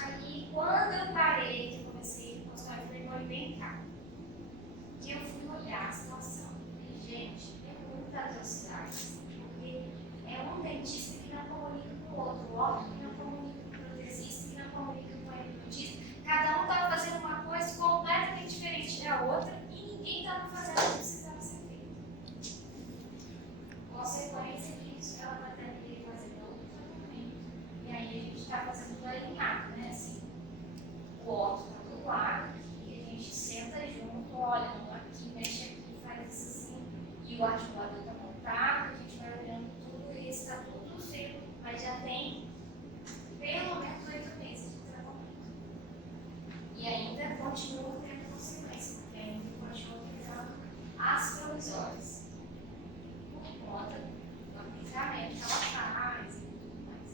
Aí quando eu parei, que eu comecei a postar, eu falei, vou vem cá. E eu fui olhar a situação. E, gente, é muita atrocidade. Porque é um dentista que não comunica com o outro, o outro que não comunica com o protesista, que não comunica com o endodontista. Cada um estava fazendo uma coisa completamente diferente da outra e ninguém estava fazendo o que precisava ser feito. Consequência disso, ela vai ter que fazer todo o tratamento. E aí a gente está fazendo tudo alinhado, né? Assim, o orto está do lado e a gente senta junto, olha, aqui, mexe aqui, faz isso assim, e o articulador está montado, a gente continuo tendo consequência, porque ainda continuo utilizando as provisórias. Por conta do aplicamento que ela faz e tudo mais.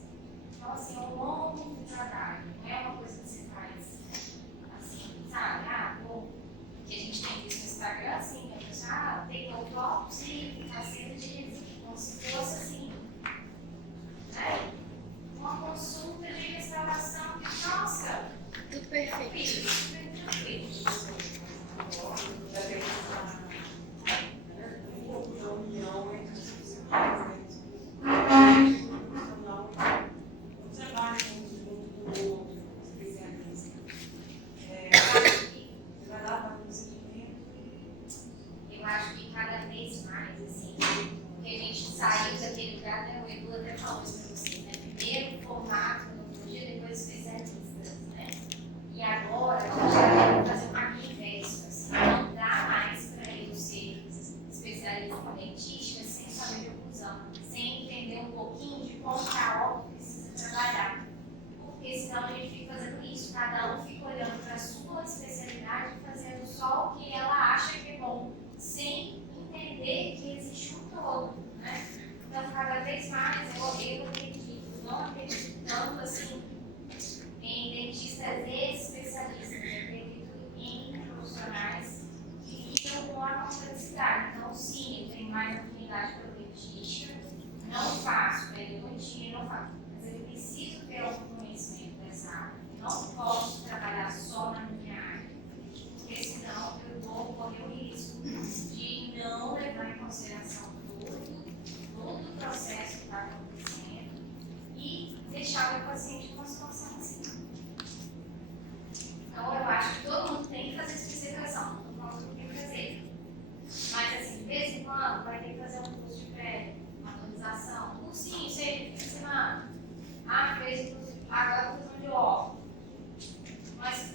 Então, assim, é um longo trabalho, não é uma coisa que você faz assim, sabe? Que a gente tem visto no Instagram, assim, a pessoa tem autópsia e fazendo de resíduo, como se fosse assim, né? Uma consulta de restauração que, nossa, Tudo perfeito. super tranquilo. Eu acho que cada vez mais, assim, porque a gente saiu daquele lugar, né? O Edu até falou isso pra você, né? Primeiro formato, tecnologia, depois especialistas, né? E agora a gente já deve fazer um caminho inverso, assim, não dá mais para eu ser especialista em dentística sem saber de oclusão, sem entender um pouquinho de como a óbito precisa trabalhar. Porque senão a gente fica fazendo isso, cada um fica olhando para a sua especialidade e fazendo só o que ela acha que é bom, sem entender que existe um todo, né? Então, cada vez mais eu acredito, não acredito tanto assim em dentistas especialistas, eu acredito em profissionais que lidam com a complexidade. Então, sim, eu tenho mais afinidade pela dentística, não faço periodontia, não faço, mas eu preciso ter algum conhecimento dessa área. Não posso trabalhar só na minha área, porque senão eu vou correr o risco de não levar em consideração todo o processo que está acontecendo e deixar o meu paciente numa situação assim. Então, eu acho que todo mundo tem que fazer especialização, não estou falando que tem que fazer. Mas, assim, de vez em quando, vai ter que fazer um curso de pré-atualização. Cursinho, sei, fim de semana. Fez agora fez um de óculos. Mas,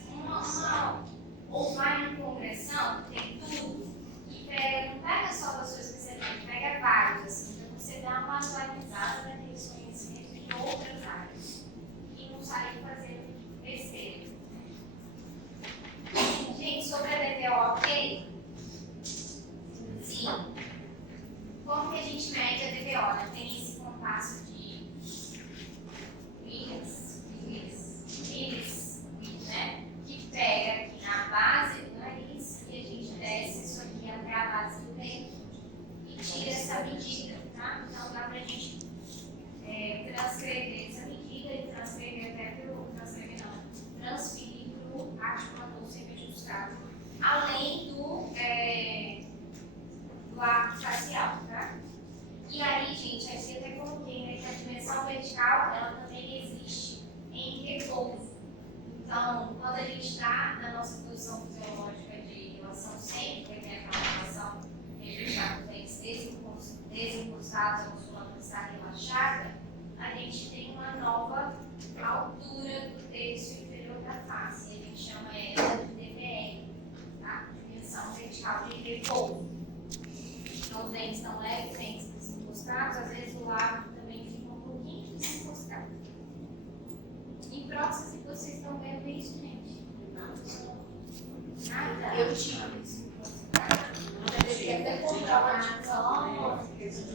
ou vai em congressão, tem tudo, e pega, não pega só da sua especialidade, pega vários, assim, então você dá uma atualizada naqueles conhecimentos em outras áreas. E não sair fazendo besteira. Gente, sobre a DPO, ok? Sim. Como que a gente mede a DPO? Né? Tem esse compasso de milhas, né? Que pega aqui na base do nariz e a gente desce isso aqui até a base do dente e tira essa medida, tá? Então dá pra gente transcrever essa medida e transferir até transferir para o articulador semi-ajustado, além do arco facial, tá? E aí, gente, aqui eu até coloquei, né, que a dimensão vertical, ela também existe em repouso. Então, quando a gente está na nossa posição fisiológica de relação cêntrica, que é aquela relação que a gente está com os dentes desencostados, a musculatura está relaxada, a gente tem uma nova altura do terço inferior da face. E a gente chama ela de DVR, tá? Dimensão vertical de repouso. Então, os dentes estão levemente desencostados, às vezes o lábio também fica um pouquinho desencostado. Em prótese, vocês estão vendo isso, gente? Nada? Eu tive isso. Eu deveria até comprar uma articulação, aí eles são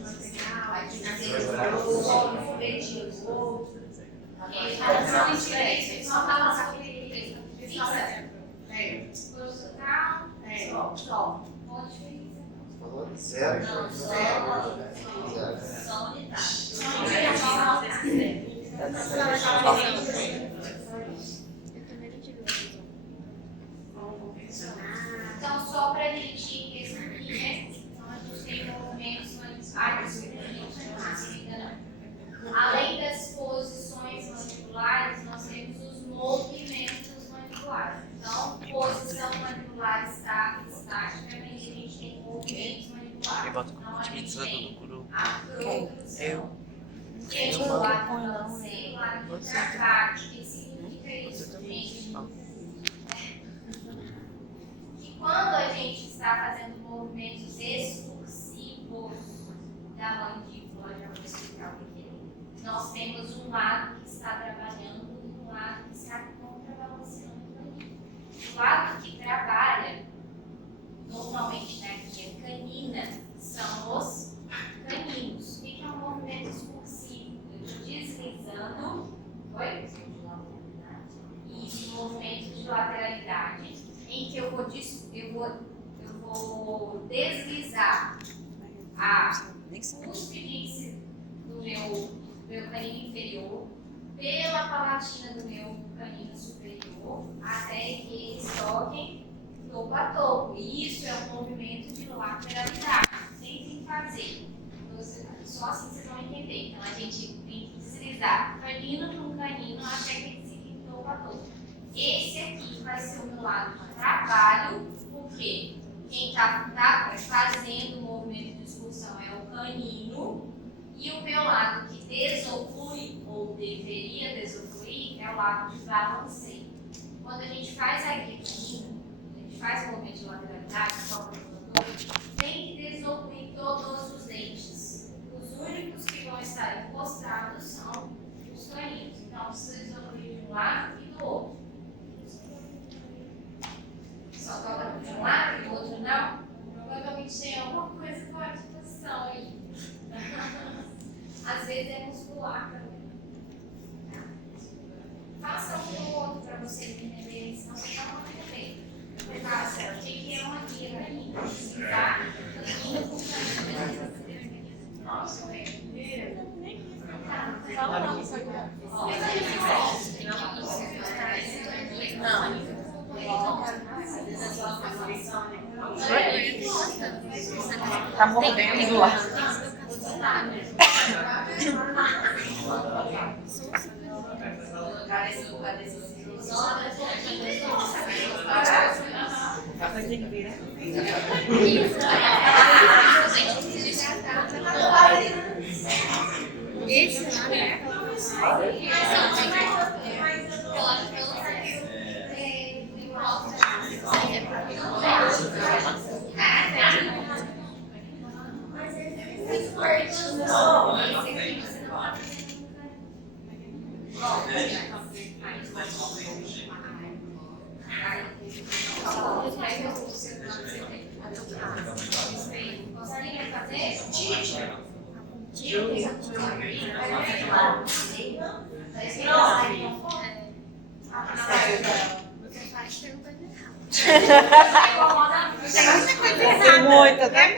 diferentes, eles só falam sobre fixa. Posicional, só. Qual a diferença? Falou de zero. Não, só unidade. Eu também não tive uma Então, só para a gente resumir, né? Então, a gente tem movimentos mandibuláres, além das posições mandibulares, nós temos os movimentos mandibulares. Então, posição mandibular estática, a gente tem movimentos mandibulares. Então, a gente tem a protrusão. Tem o lado balancei, o lado de trabalho. O que significa isso, gente? Que quando a gente está fazendo movimentos excursivos da mandíbula, já vou explicar o que é, nós temos um lado que está trabalhando e um lado que está contrabalanceando a mandíbula. o lado que trabalha, normalmente, né, que é canina, são os caninos. O que é um movimento expulsivo? Eu estou deslizando, oi? Isso, movimento de lateralidade, em que eu vou deslizar a cúspide do meu canino inferior pela palatina do meu canino superior até que eles toquem topo a topo. E isso é um movimento de lateralidade. Tentem fazer. Só assim vocês vão entender. Então a gente tem que deslizar canino por canino até que eles fiquem topo a topo. Esse aqui vai ser o meu lado de trabalho, porque quem está fazendo o movimento de expulsão é o canino, e o meu lado que desoclui, ou deveria desocluir, é o lado de balanceio. Quando a gente faz aqui canino, a gente faz o movimento de lateralidade, tem que desocluir todos os dentes. Os únicos que vão estar encostados são os caninos. Então, precisa desocluir de um lado e do outro. Só toca de um lado e do outro não? Provavelmente tem alguma coisa com a articulação aí. Às vezes é muscular também. Faça um ou outro para vocês entenderem, senão vocês não vão entender. Faça o que é uma guia aí, tá? Tá mordendo lá. Esse lá, né? Conseguem fazer? Tem muita também.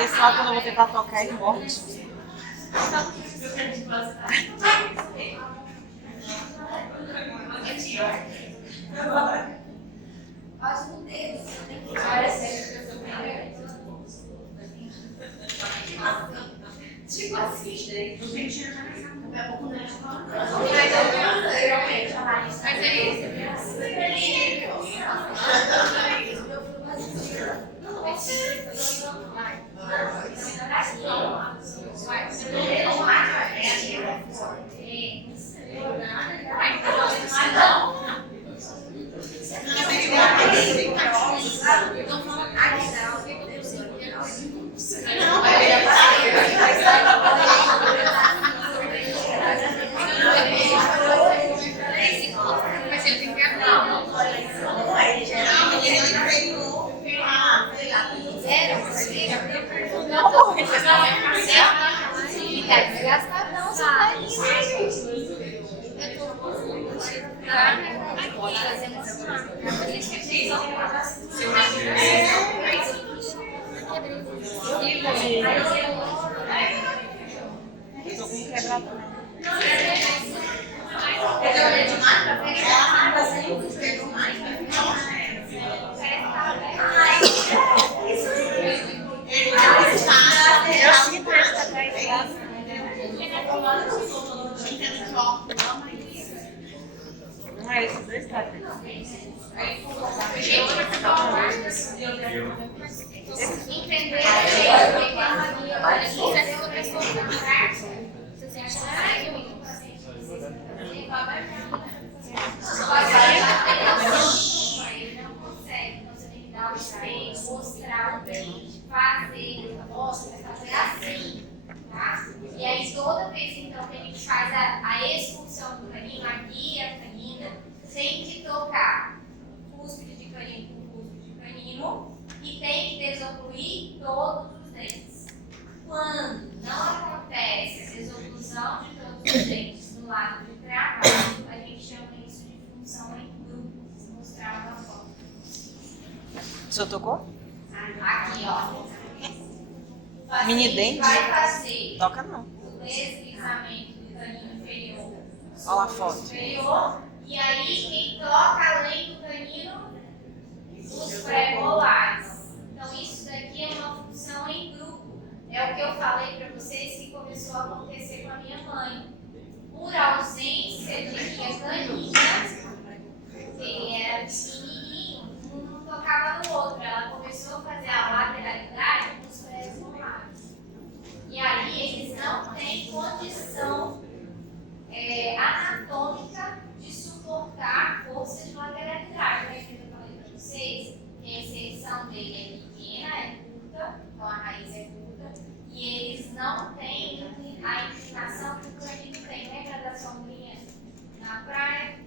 Esse lá quando eu vou tentar tocar ele morte. Tipo assim, mas é Não é esses dois caras. entender senhor tocou? Aqui, ó. O paciente Mini dente? vai fazer Toca não. o deslizamento do canino inferior Olha a foto. superior. E aí, quem toca além do canino, os pré-molares. Então, isso daqui é uma função em grupo. É o que eu falei para vocês que começou a acontecer com a minha mãe. Por ausência de minha canina, ele era pequenininho, um não tocava no outro. Ela começou a fazer a lateralidade dos pré-molares. E aí, eles não têm condição anatômica de suportar a força de lateralidade. Lembra que eu falei para vocês que a inserção dele é pequena, é curta, então a raiz é curta, e eles não têm a inclinação que o canino tem. Lembra da sombrinha na praia?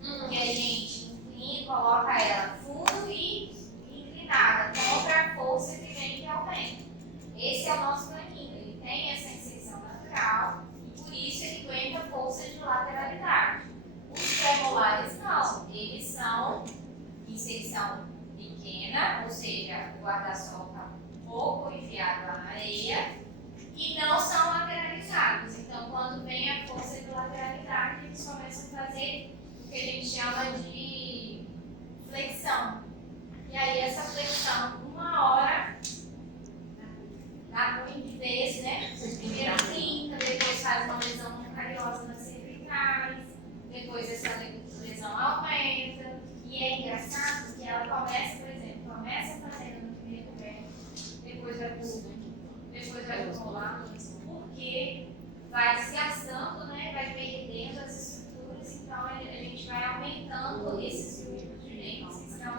Que a gente inclina, coloca ela fundo e inclinada contra a força que vem de aumento. Esse é o nosso canino, ele tem essa inserção natural. Por isso ele aguenta força de lateralidade. Os pré-molares não, eles são inserção pequena, ou seja, o guarda-sol está um pouco enfiado lá na areia, e não são lateralizados. Então, quando vem a força de lateralidade, eles começam a fazer o que a gente chama de flexão. E aí, essa flexão, uma hora, dá ruim de vez, né? Primeiro clínica, depois faz uma lesão cariosa nas cervicais, depois essa lesão aumenta. E é engraçado que ela começa, por exemplo, fazendo no primeiro pé, depois vai pro segundo, depois vai pro lado, porque vai se gastando, né? Vai perdendo as estruturas, então a gente vai aumentando esses grupos de dentes que estão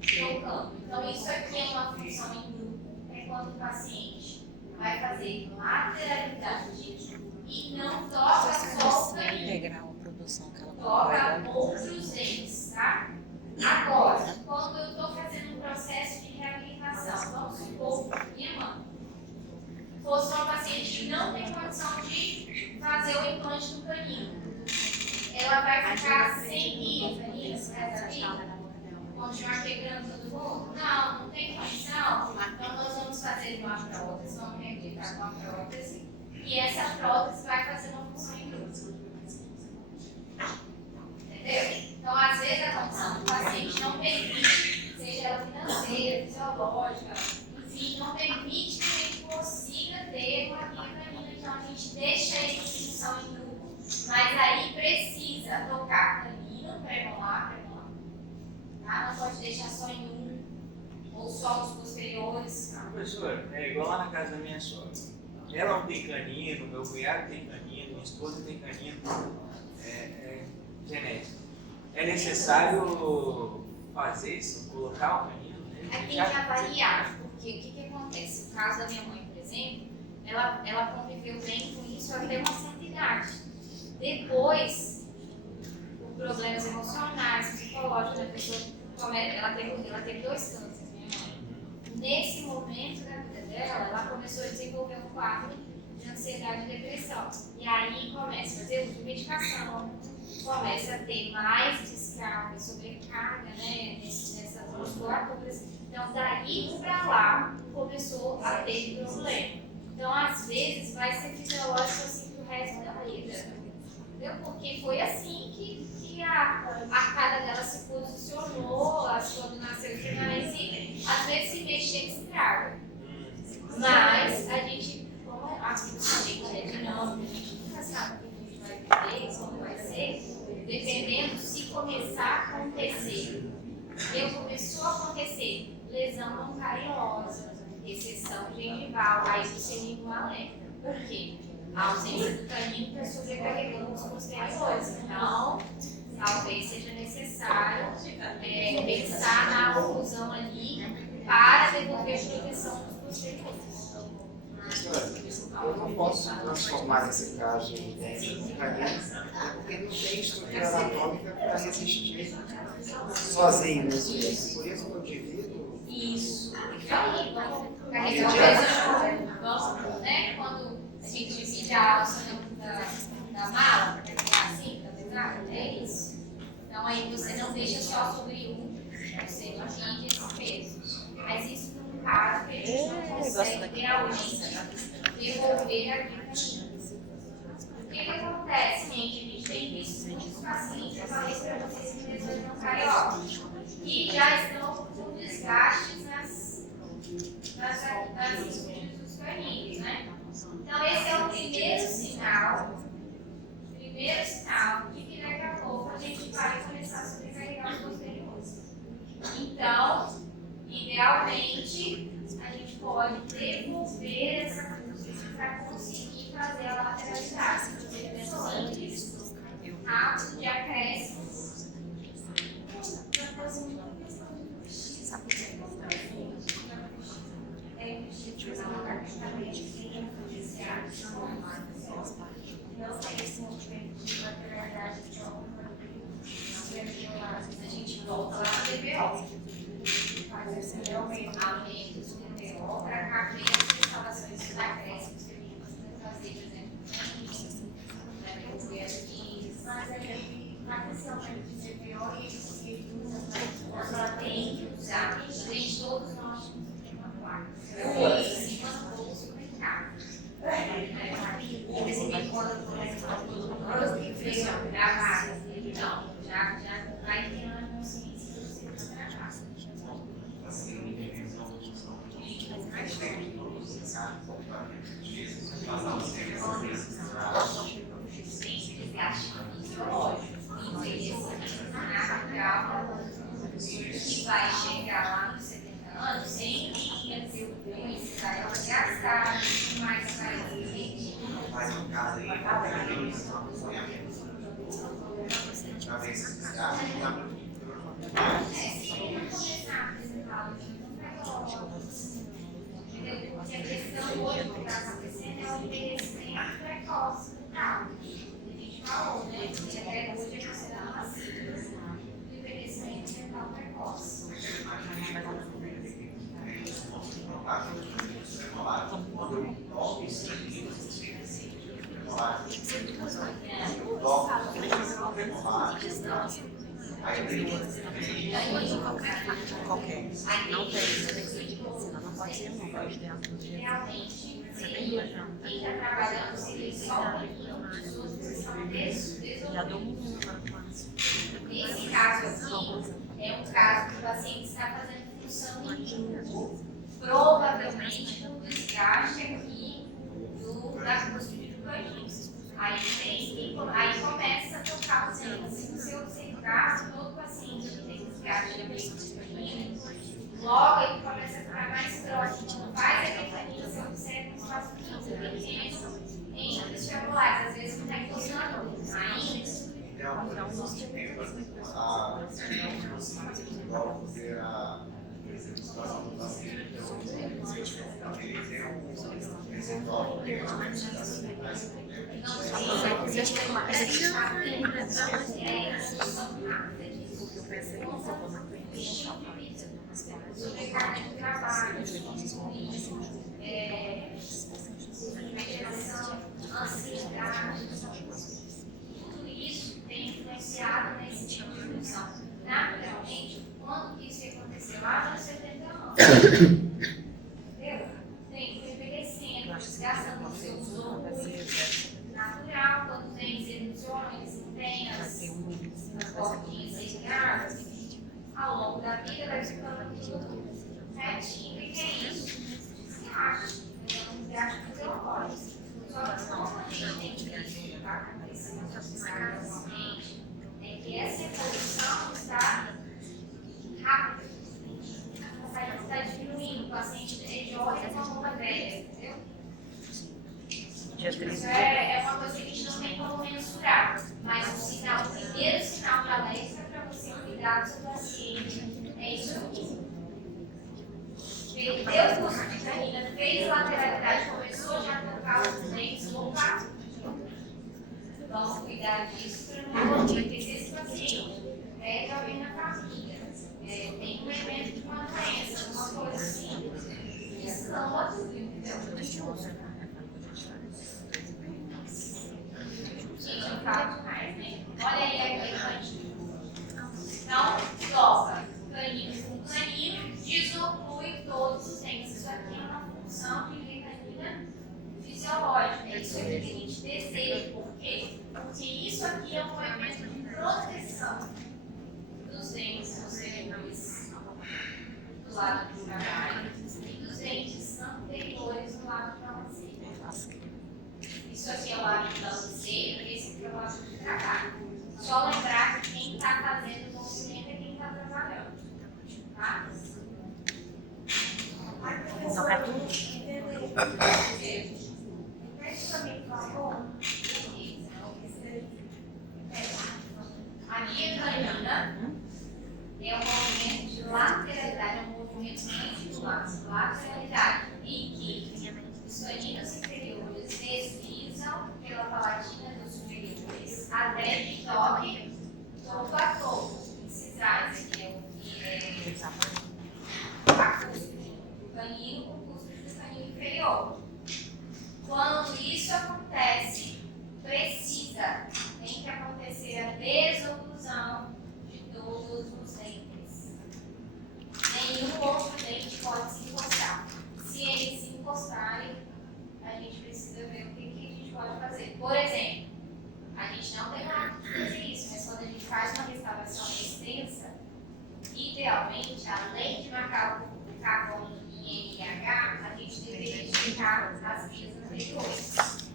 trocando. Então, isso aqui é uma função em grupo, é quando o paciente vai fazer lateralidade e não toca só o canino, Integrar a produção que ela toca outros dentes, tá? Agora, quando eu estou fazendo um processo de reabilitação, vamos supor que minha mãe fosse uma paciente que não tem condição de fazer o implante do canino, ela vai ficar sem guia canino nessa vida? Continuar pegando todo mundo? Não tem condição. Então nós vamos fazer uma prótese, vamos reabilitar com uma prótese, e essa prótese vai fazer uma função em grupo. Entendeu? Então, às vezes, a condição do paciente não permite, seja ela financeira, fisiológica, enfim, não permite que a gente consiga ter uma guia canina. Então, a gente deixa ele em função em grupo, mas aí precisa tocar canino, pré-molar, tá? Não pode deixar só em um, ou só os posteriores. Professor, é igual lá na casa da minha sogra. Ela não tem canino, meu cunhado tem canino, minha esposa tem canino. É genético. É necessário fazer isso, colocar o canino nele? Aí tem que avaliar, porque o que acontece? No caso da minha mãe, por exemplo, ela conviveu bem com isso até uma certa idade. Depois, por problemas emocionais, psicológicos, a pessoa ela teve 2 cânceres, minha mãe. Nesse momento da vida dela, ela começou a desenvolver um quadro de ansiedade e depressão. E aí começa a fazer uso de medicação, começa a ter mais descarga, sobrecarga, né, nessas musculaturas. Então, daí para lá, começou a ter problema. Então, às vezes, vai ser fisiológico assim pro resto da vida. Entendeu? Porque foi assim que a arcada dela se posicionou, quando nasceu os finais, e às vezes se mexer estraga. Mas a gente, como a gente é dinâmico, a gente nunca sabe o que a gente vai viver, como vai ser, dependendo se começar a acontecer. Começou a acontecer lesão não cariosa, recessão gengival, aí você liga um alerta. Por quê? A ausência do canino está sobrecarregando os posteriores. Então, talvez seja necessário pensar na oclusão ali para devolver a proteção dos posteriores. Eu não posso transformar nesse caso em canino, porque não tem estrutura anatômica para resistir sozinho nesse jeito. Por isso que eu divido. Isso. Então, vamos, né? Quando a gente divide a alça da mala, assim, da pesada, é isso. Então aí você não deixa só sobre um, Ou seja, mide esse peso. Mas isso num caso que a gente não consegue realmente devolver aquilo ali. O que acontece, gente? A gente tem visto muitos pacientes, eu falei para vocês que lesões não cariocas, que já estão com desgastes nas estruturas dos caninhos, né? Então, esse é o primeiro sinal de que daqui a pouco a gente vai começar a sobrecarregar os posteriores. Então, idealmente, a gente pode devolver essa função para conseguir fazer a lateralidade. Simples, rápido de acréscimo. Não tem esse movimento de lateralidade de ombro. A gente volta lá no DBO. Faz esse aumento do DBO para cá menos instalações de acréscimos que a gente precisa fazer, por exemplo. Mas aí, na questão de DBO, ela tem que usar, nem todos nós temos uma placa. Em cima do bolso do mercado. Então, já vai ter uma consciência de você trabalhar. Mais perto. Tem desgaste fisiológico. Natural que vai chegar lá nos 70 anos sem que vai gastar mais aparelho. Mas no caso aí, Porque a questão hoje que está acontecendo é o envelhecimento precoce do trauma. A gente falou, né? Que até hoje é considerado assim. O envelhecimento mental precoce. Qualquer. Não tem, senão não pode ser não. Realmente, quem está trabalhando seria só os outros são desorientados. Nesse caso aqui, é um caso que o paciente está fazendo função em provavelmente um desgaste aqui da cúspide do caninho. Aí começa a tocar o sangue. Se você observar, todo paciente que tem desgaste aqui do caninho, logo ele começa a ficar mais próximo. Faz aquele caninho, você observa um espaço pequeno entre os femolares. Às vezes não está encostando ainda. Sobrecarga de trabalho, meditação, ansiedade, tudo isso tem influenciado nesse tipo de função. Naturalmente, quando que isso aconteceu? Lá nos 70 anos. Entendeu? Tem que envelhecendo, desgastando os seus ombros. Natural, quando tem erupções, tem as porquinhas ligadas, ao longo da vida vai ficando tudo certinho. E que é isso? Desgaste. É um desgaste fisiológico. Só que como a gente tem que identificar com a questão da paciente, é que essa evolução está rápida. Está diminuindo. O paciente ele olha com a mão velha, entendeu? Isso é uma coisa que a gente não tem como mensurar, mas o primeiro sinal de alerta para você cuidar do seu paciente é isso aqui. Perdeu o curso de canina, fez lateralidade, começou já a tocar os dentes, opa! Vamos cuidar disso para não acontecer que esse paciente pega alguém na família, tem um evento de uma doença, alguma coisa assim, isso não é tudo, entendeu? Gente, eu falo demais, né? Olha aí aquele caninho. Então, toca. Caninho localização dos dentes posteriores do lado do trabalho e dos dentes anteriores do lado do balancete. Isso aqui é o lado do balancete e esse aqui é o lado do trabalho. Só lembrar que quem está fazendo o movimento é quem está trabalhando. Tá? Não é tudo? A minha canina é um movimento de lateralidade, é um movimento de lateralidade, em que os caninos inferiores deslizam pela palatina dos superiores até que toquem topo a topo, incisais, que é a cúspide do canino com o cúspide do canino inferior. Quando isso acontece, tem que acontecer a desoclusão de todos os dentes. Nenhum outro dente pode se encostar. Se eles se encostarem, a gente precisa ver o que a gente pode fazer. Por exemplo, a gente não tem nada de fazer isso, mas quando a gente faz uma restauração extensa, idealmente, além de marcar o carbono em NH, a gente deveria checar as vias anteriores.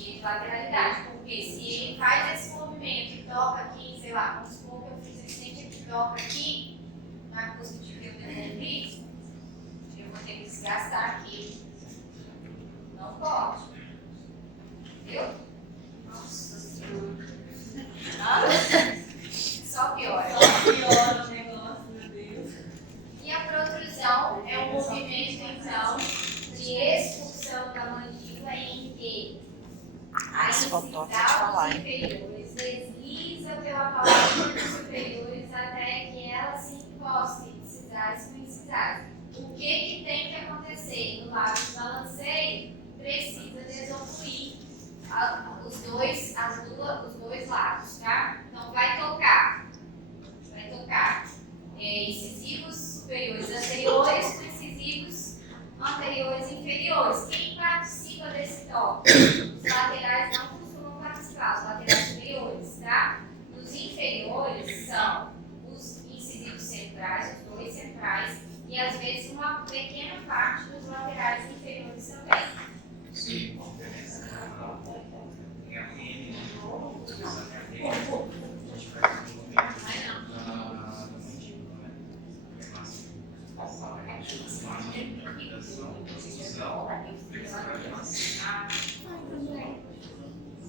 E lateralidade, porque se ele faz esse movimento e toca aqui, sei lá, vamos supor que eu fiz esse dente aqui, toca aqui, na cúspide que eu devolvi, eu vou ter que desgastar aqui. Não pode. Entendeu? Nossa Senhora. Só piora. Piora o negócio, meu Deus. E a protrusão é um movimento, então, de expulsão da mandíbula em que a incisal dos inferiores desliza pela palatina dos superiores até que ela se encoste, incisais com incisais. O que tem que acontecer? No lado do balanceio, precisa desocluir os dois lados, tá? Então, vai tocar incisivos superiores anteriores com incisivos anteriores e inferiores. Quem participa desse toque? Os laterais não costumam participar, os laterais superiores, tá? Os inferiores são os incisivos centrais, os dois centrais, e às vezes uma pequena parte dos laterais inferiores também. Sim,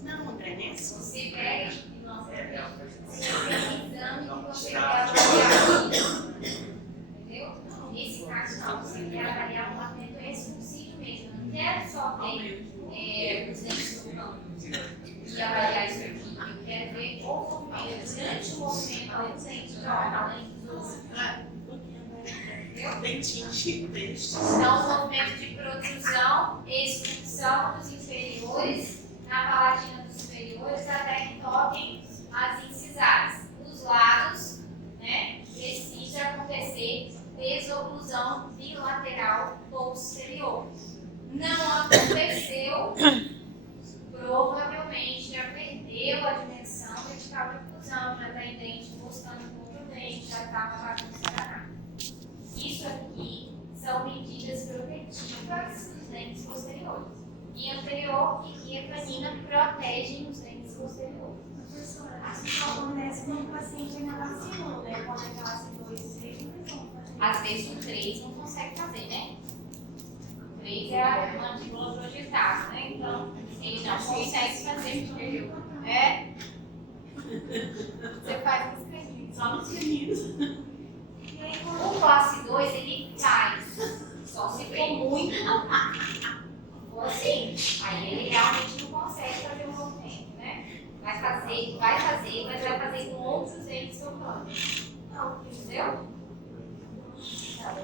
Não, André, nesse. Você pega e não você quer avaliar. Entendeu? Nesse caso não, você quer avaliar um movimento expulsivo mesmo. Não quero só ver os dentes do campo e avaliar isso aqui. Eu quero ver o movimento, durante o movimento, além dos outros. Então, o movimento de protrusão, expulsão dos inferiores na palatina dos superiores até que toquem as incisais. Os lados, né, precisa acontecer desoclusão bilateral posterior. Não aconteceu, provavelmente já perdeu a dimensão vertical de oclusão, já está em dente encostando com outro dente, já está uma bagunça danada. Isso aqui são medidas protetivas dos dentes posteriores. E anterior e guia canina protegem os dentes posteriores. Professora, isso só acontece quando o paciente ainda vacilou, né? Quando é classe 2, 3, não vão fazer. Às vezes o 3 não consegue fazer, né? O 3 é a mandíbula projetada, né? Então, ele não consegue fazer, entendeu? É? Você faz nos caninos. Só nos caninos. O classe 2, ele cai. Só se for muito ou assim. Aí ele realmente não consegue fazer o movimento, né? Vai fazer, mas vai fazer com outros dentes tocando. Entendeu?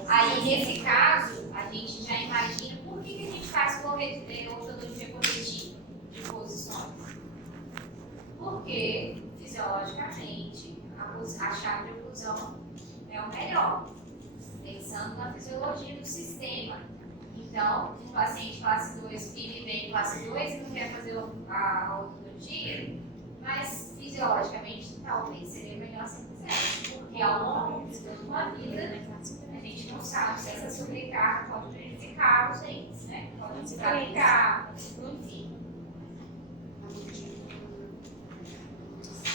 Aí, nesse caso, a gente já imagina por que a gente faz ortodontia corretiva de posições. Porque, fisiologicamente, a chave de oclusão é o melhor, pensando na fisiologia do sistema. Então, um paciente classe 2 que ele vem classe 2 e não quer fazer a ortodontia, mas fisiologicamente, talvez seria melhor se fizesse, porque ao longo de toda uma vida, a gente não sabe se essa sobrecarga pode prejudicar os dentes, né? Pode descalificar, enfim.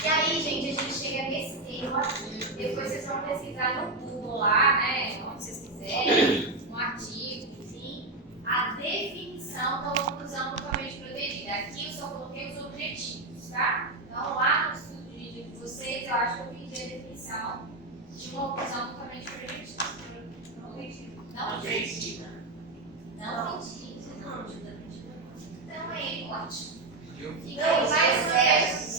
E aí, gente, a gente chega nesse termo aqui. Depois vocês vão pesquisar no Google lá, né? Onde vocês quiserem, no artigo, enfim, a definição da oclusão mutuamente protegida. Aqui eu só coloquei os objetivos, tá? Então, lá no estudo de vídeo de vocês, eu acho que eu pedi a definição de uma oclusão mutuamente protegida. Não pedi. Não pedi. Então, aí, ótimo. Fica aí mais uma vez.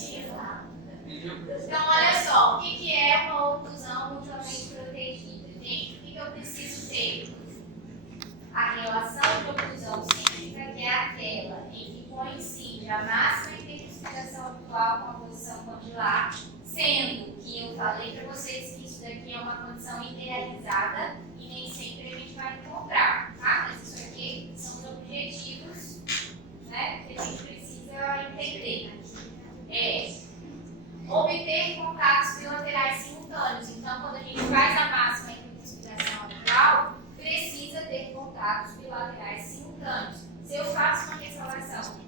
Então, olha só, o que é uma oclusão mutuamente protegida? Gente, o que eu preciso ter? A relação de oclusão cêntrica, que é aquela em que coincide a máxima intensificação atual com a posição condilar, sendo que eu falei para vocês que isso daqui é uma condição idealizada e nem sempre a gente vai encontrar, tá? Mas isso aqui são os objetivos, né, que a gente precisa entender. Obter contatos bilaterais simultâneos. Então, quando a gente faz a máxima intensificação atual, precisa ter contatos bilaterais simultâneos. Se eu faço uma restauração,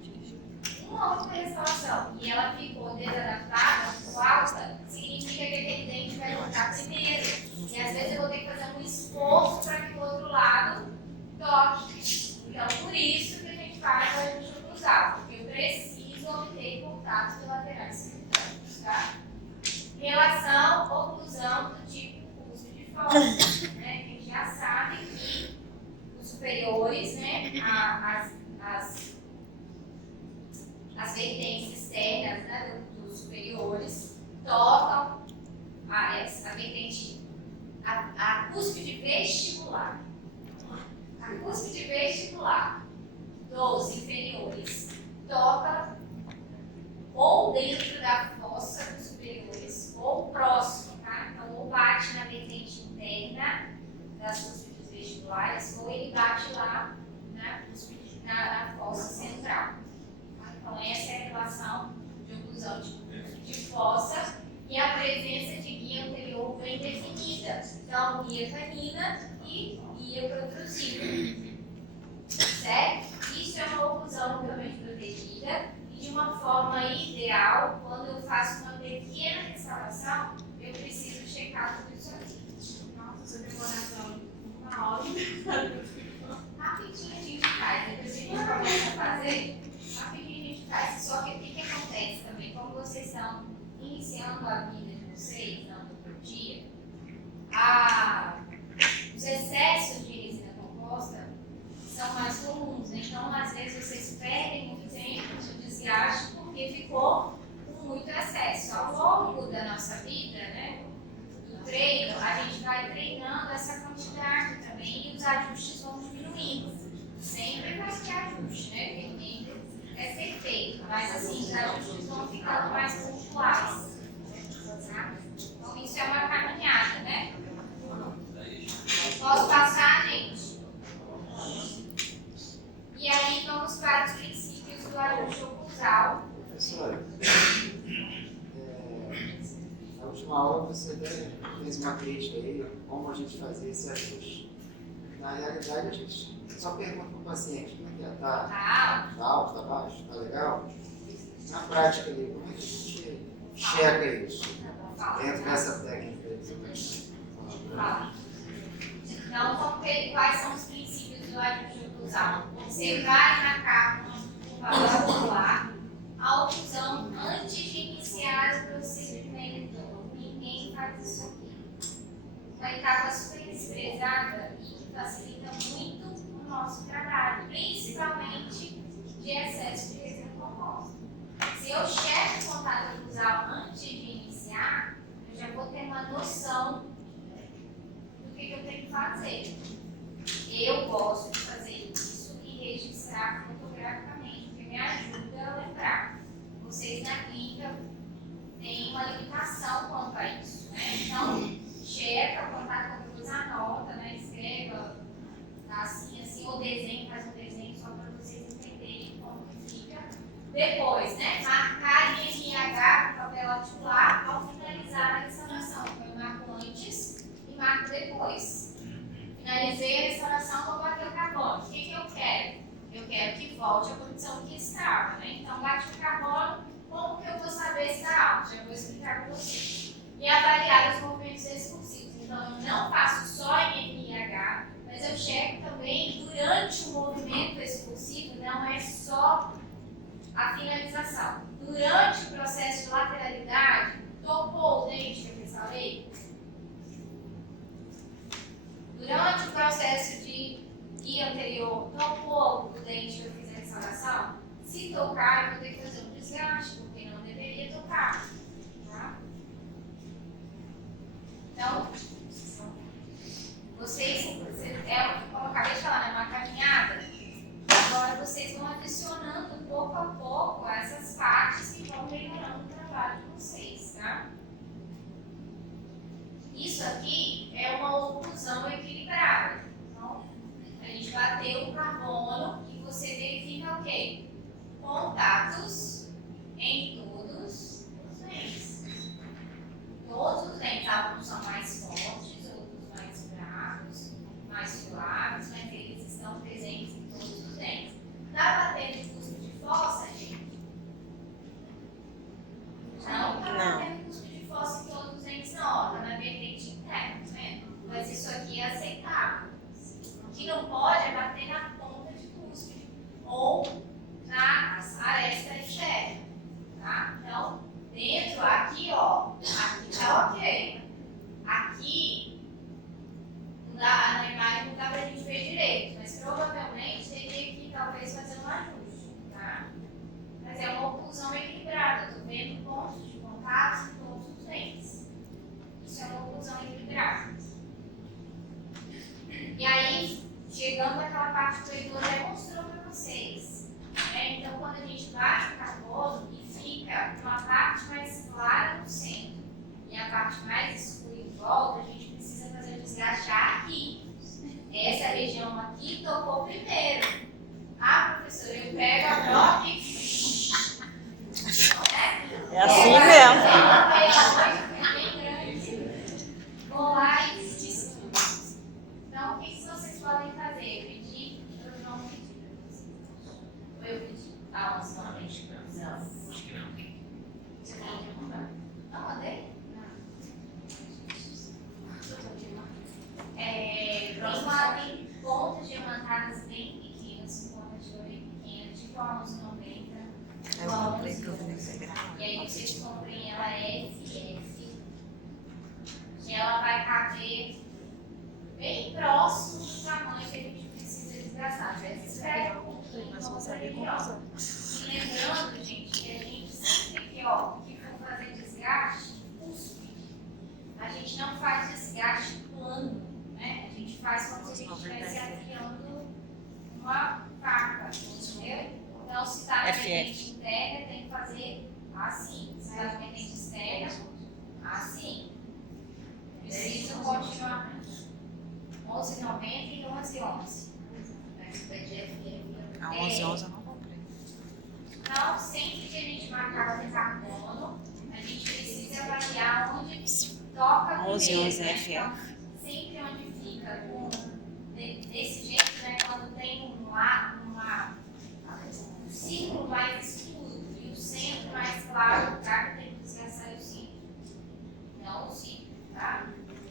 uma outra restauração, e ela ficou desadaptada ou alta, significa que aquele dente vai voltar primeiro. E às vezes eu vou ter que fazer um esforço para que o outro lado toque. Então, por isso que a gente faz o ajuste oclusal, porque eu preciso obter contatos bilaterais simultâneos, tá? Relação oclusão do tipo curso de fossa, né? A gente já sabe que os superiores, né, as vertentes externas, né, dos superiores tocam a vertente, a cúspide vestibular. A cúspide vestibular dos inferiores toca ou dentro da fossa dos superiores ou próximo, tá? Então, ou bate na vertente interna das cúspides vestibulares ou ele bate lá na fossa central. Então, essa é a relação de oclusão de fossa e a presença de guia anterior bem definida. Então, guia canina e guia protrusiva. Certo? Isso é uma oclusão mutuamente protegida e de uma forma ideal, quando eu faço uma pequena restauração, eu preciso checar tudo isso aqui. Nossa, essa decoração uma hora. Rapidinho a gente faz, depois a gente começa a fazer, rapidinho a gente faz. Só que o que acontece também? Como vocês estão iniciando a vida de vocês, na ortopedia, os excessos de resina composta são mais comuns, né? Então, às vezes, vocês perdem muito tempo de desgaste porque ficou com muito excesso. Ao longo da nossa vida, né, do treino, a gente vai treinando essa quantidade também e os ajustes vão diminuindo. Sempre vai ter ajuste, né? Porque ninguém é perfeito, mas assim, os ajustes vão ficando mais pontuais. Tá? Então, isso é uma caminhada, né? Posso passar, gente? E aí vamos para os princípios do ajuste oclusal. Professora, na última aula você até fez uma crítica aí, como a gente fazer esse ajuste. Na realidade, a gente só pergunta para o paciente, como é que é? Tá alto, tá baixo, tá legal? Na prática ali, como é que a gente checa isso dentro dessa técnica? Então, quais são os princípios do ajuste oclusal? Você vai marcar um valor ocular, a oclusão antes de iniciar o procedimento. Ninguém faz isso aqui. Uma etapa super desprezada e que facilita muito o nosso trabalho, principalmente de excesso de resina composta. Se eu checo o contato oclusal antes de iniciar, eu já vou ter uma noção do que eu tenho que fazer. Eu gosto de fazer isso e registrar fotograficamente, porque me ajuda a lembrar. Vocês na clínica têm uma limitação quanto a isso, né? Então, checa, contato com coisa, anota, né? Escreva assim, ou desenho, faz um desenho só para vocês entenderem como que fica. Depois, né? Marcar em NH com papel articular ao finalizar a restauração. Então, eu marco antes e marco depois. Finalizei a restauração, vou bater o carbono. O que eu quero? Eu quero que volte à condição que estava, né? Então, bati o carbono, como que eu vou saber se está alto? Já vou explicar para vocês. E avaliar os movimentos expulsivos. Então, eu não faço só MMIH, mas eu checo também durante o movimento expulsivo, não é só a finalização. Durante o processo de lateralidade, tocou o dente que eu restaurei? Durante o processo de guia anterior, tocou o dente que eu fiz a restauração? Se tocar, eu vou ter que fazer um desgaste, porque não deveria tocar. Tá? Então, vocês, como eu acabei de falar, é uma caminhada. Agora vocês vão adicionando pouco a pouco essas partes que vão melhorando o trabalho de vocês, tá? Isso aqui é uma oclusão equilibrada. Então, a gente bateu o carbono e você verifica o quê? Contatos em todos os dentes. Todos os dentes, alguns são mais fortes, outros mais fracos, mais suaves, mas eles estão presentes em todos os dentes. Dá para ter cuspe de fossa, gente? Não dá para ter cuspe de fossa em todos os dentes, não. Está na vertente interna, tá vendo? Mas isso aqui é aceitável. O que não pode é bater na ponta de cuspe ou na aresta externa, tá? Então, dentro, aqui, ó, aqui tá ok. Aqui, na imagem não dá pra gente ver direito, mas provavelmente teria que talvez fazer um ajuste, tá? Mas é uma oclusão equilibrada, eu tô vendo pontos de contato em todos os dentes. Isso é uma oclusão equilibrada. E aí, chegando àquela parte que o Heitor já mostrou para vocês, né? Então, quando a gente bate o carbono e fica uma parte mais clara no centro e a parte mais escura em volta, a gente precisa fazer o desgaste aqui. Essa região aqui tocou primeiro. Ah, professora, eu pego a broca e... É assim mesmo. Vou lá e destruo. Então, o que vocês podem fazer? Eu pedi, eu não pedi para vocês. Ou eu pedi? Ah, você não pedi. Não. Acho que não. Você falou que não vai? Não, mandei? Tem pontas diamantadas bem pequenas, pontas de orelha pequenas, tipo a 1190. Eu comprei para eu integrar. E aí vocês comprem ela FF, que ela vai caber bem próximo do tamanho que a gente precisa desgastar. Vocês pegam um pouquinho, Mas vamos saber ali, como ó. usar. E lembrando, gente, que a gente sempre que for fazer desgaste, cuspe. A gente não faz desgaste plano, né? A gente faz como se a gente estivesse afiando uma faca, entendeu? Então, se está na vertente interna, tem que fazer assim. Se está na vertente externa, assim. Preciso continuar 11,90 e 11,11. A 11,11 eu não comprei. Então, sempre que a gente marcar o carbono, a gente precisa avaliar onde toca primeiro. 11,11 FF. Então, sempre onde fica desse jeito, né? Quando tem um círculo mais escuro e o centro mais claro, o cara tem que desgastar o círculo. Não o círculo, tá?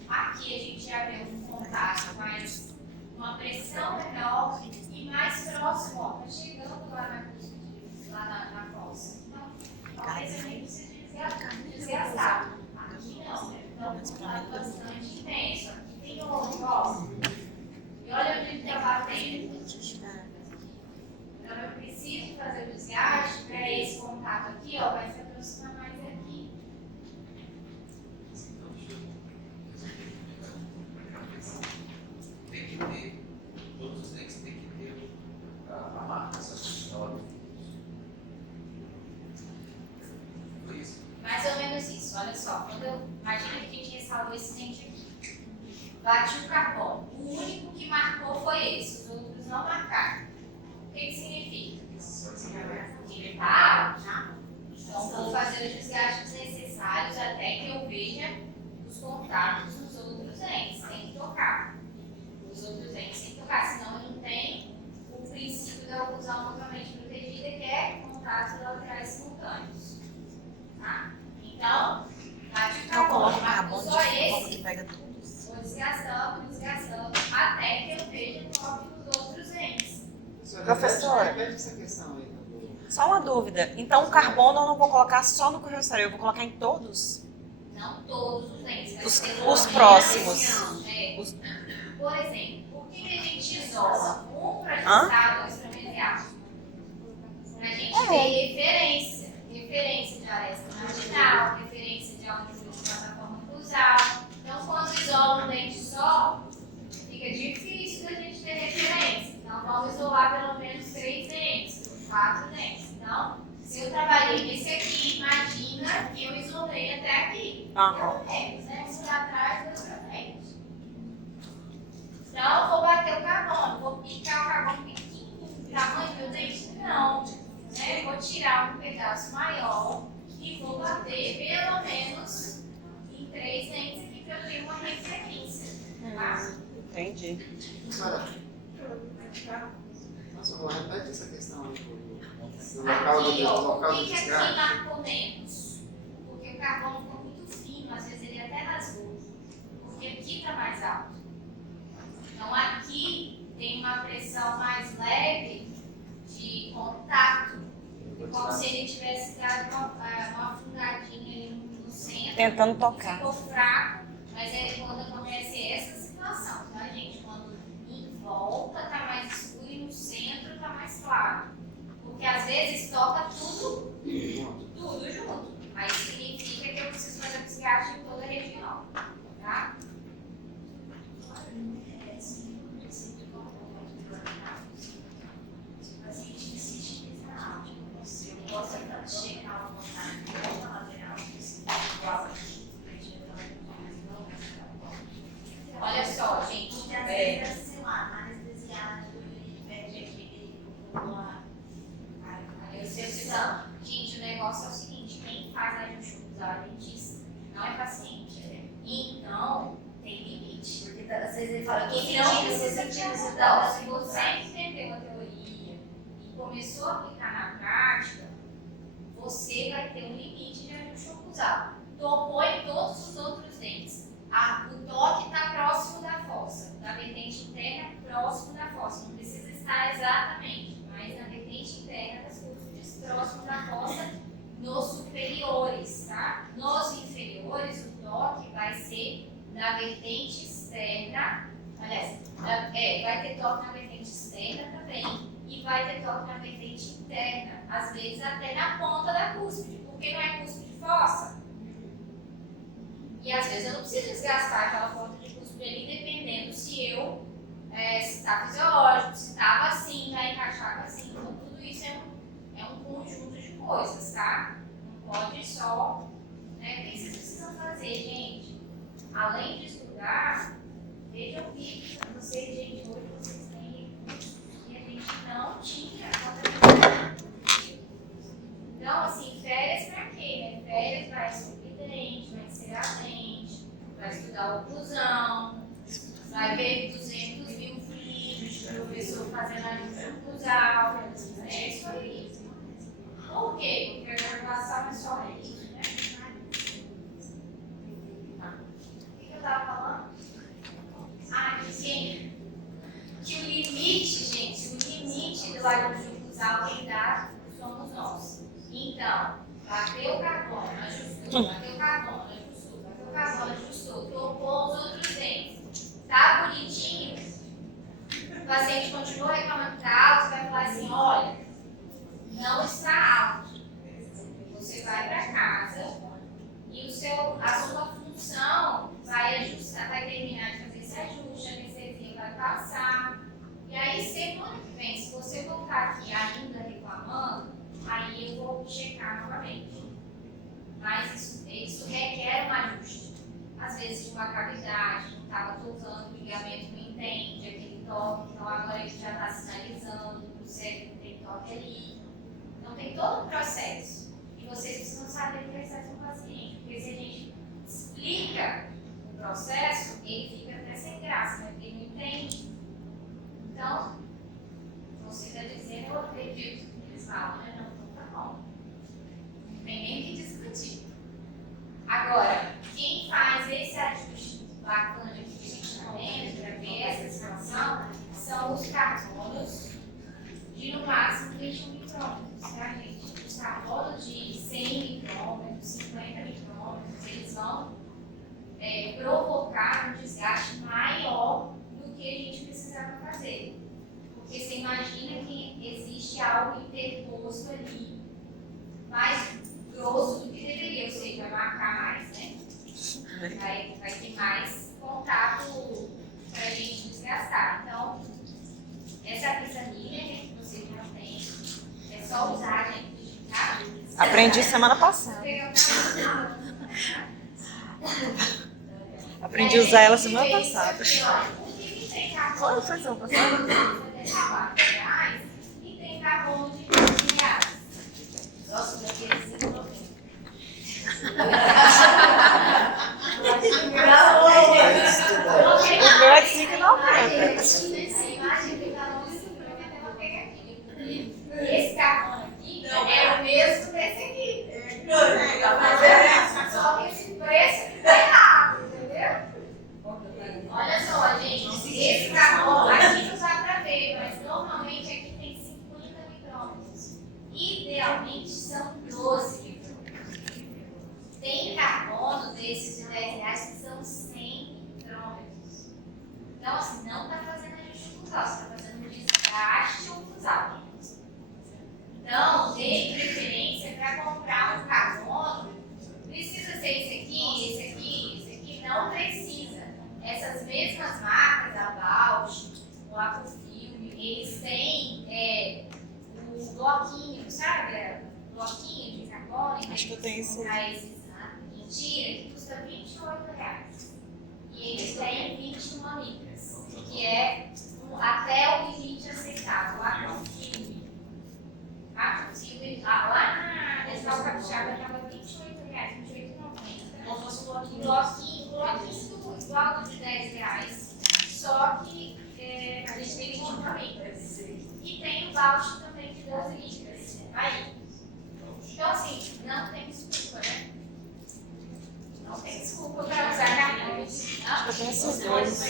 Aqui a gente já vê um contato mais, uma pressão menor e mais próximo, ó, tá chegando lá na cúspide, lá na fossa. Então, talvez a gente precise desgastar. Aqui não, né? Então, tá bastante intenso. Aqui tem outro, ó. E olha onde ele tá batendo. Então, eu preciso fazer o desgaste para esse contato aqui, ó, vai se aproximar mais aqui. Tem que ter, todos os dentes tem que ter a marca, essa história. Foi isso. Mais ou menos isso, olha só. Imagina que a gente restaurou esse dente aqui. Bati o carbono. O único que marcou foi esse, os outros não marcaram. O que significa? Que ele está alto. Então, vou fazer os desgastes necessários contatos nos outros entes, tem que tocar. Os outros entes tem que tocar, senão não tem o princípio da oclusão mutuamente protegida, que é contatos laterais simultâneos. Tá? Então, bate o Eu coloco carbono, carbono só de forma esse, que pega todos. vou desgastando, até que eu veja o toque dos outros entes. Professora. Repete essa questão aí. Só uma dúvida. Então, o carbono eu não vou colocar só no correio, eu vou colocar em todos? Não todos os entes, mas Os tem próximos. É. Os- Por exemplo, por que a gente isola? Um para Hã? distar, dois para mediar. Para a gente ter referência de aresta marginal, referência de altitude de plataforma cruzal. Então, quando isola um dente só, fica difícil da gente ter referência. Então, vamos isolar pelo menos 3 dentes, 4 dentes. Então, se eu trabalhei nesse aqui, imagina que eu isolei até aqui. Pelo menos, né? Um para trás, 2 para frente. Então, eu vou bater o carbono, vou picar o carbono pequenininho, tamanho do meu dente? Não. Né? Eu vou tirar um pedaço maior e vou bater pelo menos em 3 dentes aqui para eu ter uma referência. Tá? Entendi. Professora, repete essa questão aí. No local Aqui, do ó, local por do que aqui desgaste. marcou menos? Porque o carbono ficou muito fino, às vezes ele até rasgou. Porque aqui está mais alto. Então aqui tem uma pressão mais leve de contato. Como se ele tivesse dado uma afungadinha ali no centro. Tentando tocar. Ficou fraco, mas é quando acontece essa situação, tá, gente? Quando em volta tá mais escuro e no centro tá mais claro. Porque às vezes toca tudo junto. Aí significa que eu preciso fazer um desgaste em toda a região, tá? Se o paciente insiste em exalar, eu posso checar o contato na lateral, igual aqui. Olha só, gente. Às vezes, sei lá, anestesiado e pede aquele popular. Gente, o negócio é o seguinte, quem faz ajuste oclusal é dentista, não é paciente. Então, tem limite. Porque às vezes ele fala, Porque não precisa te ajudar. Se você entendeu a teoria e começou a aplicar na prática, você vai ter um limite de ajuste oclusal. Tocou em todos os outros dentes. O toque está próximo da fossa, da vertente interna próximo da fossa. Não precisa estar exatamente, mas na vertente interna das cúspides, próximo da fossa, nos superiores, tá? Nos inferiores, o toque vai ser na vertente externa, aliás, vai ter toque na vertente externa também e vai ter toque na vertente interna, às vezes até na ponta da cúspide, porque não é cúspide fossa. E às vezes eu não preciso desgastar aquela ponta de cúspide ali, dependendo se eu, se está fisiológico, se estava assim, vai encaixar assim. Então tudo isso é um conjunto de coisas, tá? Não pode só, né? O que vocês precisam fazer, gente? Além de estudar, vejam o vídeo para vocês, gente. Hoje vocês têm recursos que a gente não tinha quando Então, assim, férias pra quê? Né? Férias vai subir dente, vai encerar dente, vai estudar oclusão, vai ver 200 mil vídeos de professor fazendo ajuste oclusal. É isso aí. Por quê? Porque a graduação é só isso, né? O que eu estava falando? Que o limite, gente, o limite do ajuste oclusal quem dá somos nós. Então, bateu o carbono, ajustou, bateu o carbono, ajustou, bateu o carbono, ajustou, tocou os outros dentes. Tá bonitinho? O paciente continua reclamando que tá alto, você vai falar assim, olha, não está alto. Você vai para casa e a sua função vai ajustar, vai terminar de fazer esse ajuste, a anestesia vai passar. E aí, semana que vem, se você voltar aqui ainda reclamando, aí eu vou checar novamente. Mas isso requer um ajuste. Às vezes de uma cavidade, não estava tocando, o ligamento não entende aquele toque, então agora ele já está sinalizando, o cérebro tem toque ali. Então tem todo um processo. E vocês precisam saber conversar com o paciente, porque se a gente explica processo, ele fica até sem graça, né? Porque ele não entende. Então, você está dizendo, eu acredito. Eles falam, né? Não, então tá bom. Não tem nem o que discutir. Agora, quem faz esse ajuste bacana aqui que a gente está vendo, para ver essa situação, são os carbonos de no máximo 21 micrômetros, tá, gente? Os carbonos de 100 micrômetros, 50 micrômetros, eles vão provocar um desgaste maior do que a gente precisava fazer. Porque você imagina que existe algo interposto ali, mais grosso do que deveria, ou seja, vai marcar mais, né? Vai ter mais contato para a gente desgastar. Então, essa planilha que você já tem, é só usar, gente, tá? Aprendi semana passada. Aprendi a usar ela semana passada. Foi semana passada? E tem carbono de 20 reais. Nossa, daqui é 5,90. O meu é de 5,90. Esse carbono aqui é o mesmo desse aqui. Só que esse preço tá errado, entendeu? Olha só, gente, esse carbono aqui não dá pra ver, mas normalmente aqui tem 50 micrômetros. Idealmente são 12 micrômetros. Tem carbono desses de 10 reais que são 100 micrômetros. Então, assim, não está fazendo ajuste oclusal, você está fazendo um desgaste oclusal. Então, dê preferência para comprar um carbono. Precisa ser esse aqui, esse aqui, esse aqui? Não precisa. Essas mesmas marcas, a Bausch, o Aquafilm, eles têm o bloquinho, sabe? O bloquinho de carbono. Acho que eu tenho esse. Mentira, que custa R$28. E eles têm 21 libras, que é até o limite aceitável. O Aquafilm, lá na Nacional Capixaba estava R$28, R$28,90. Como fosse um bloquinho igual ao de R$10, só que a gente tem 21 libras. E tem o Bausch também de 12 libras. Aí. Então, assim, não tem desculpa, né? Não tem desculpa para usar carbono. Acho que eu tenho esses dois.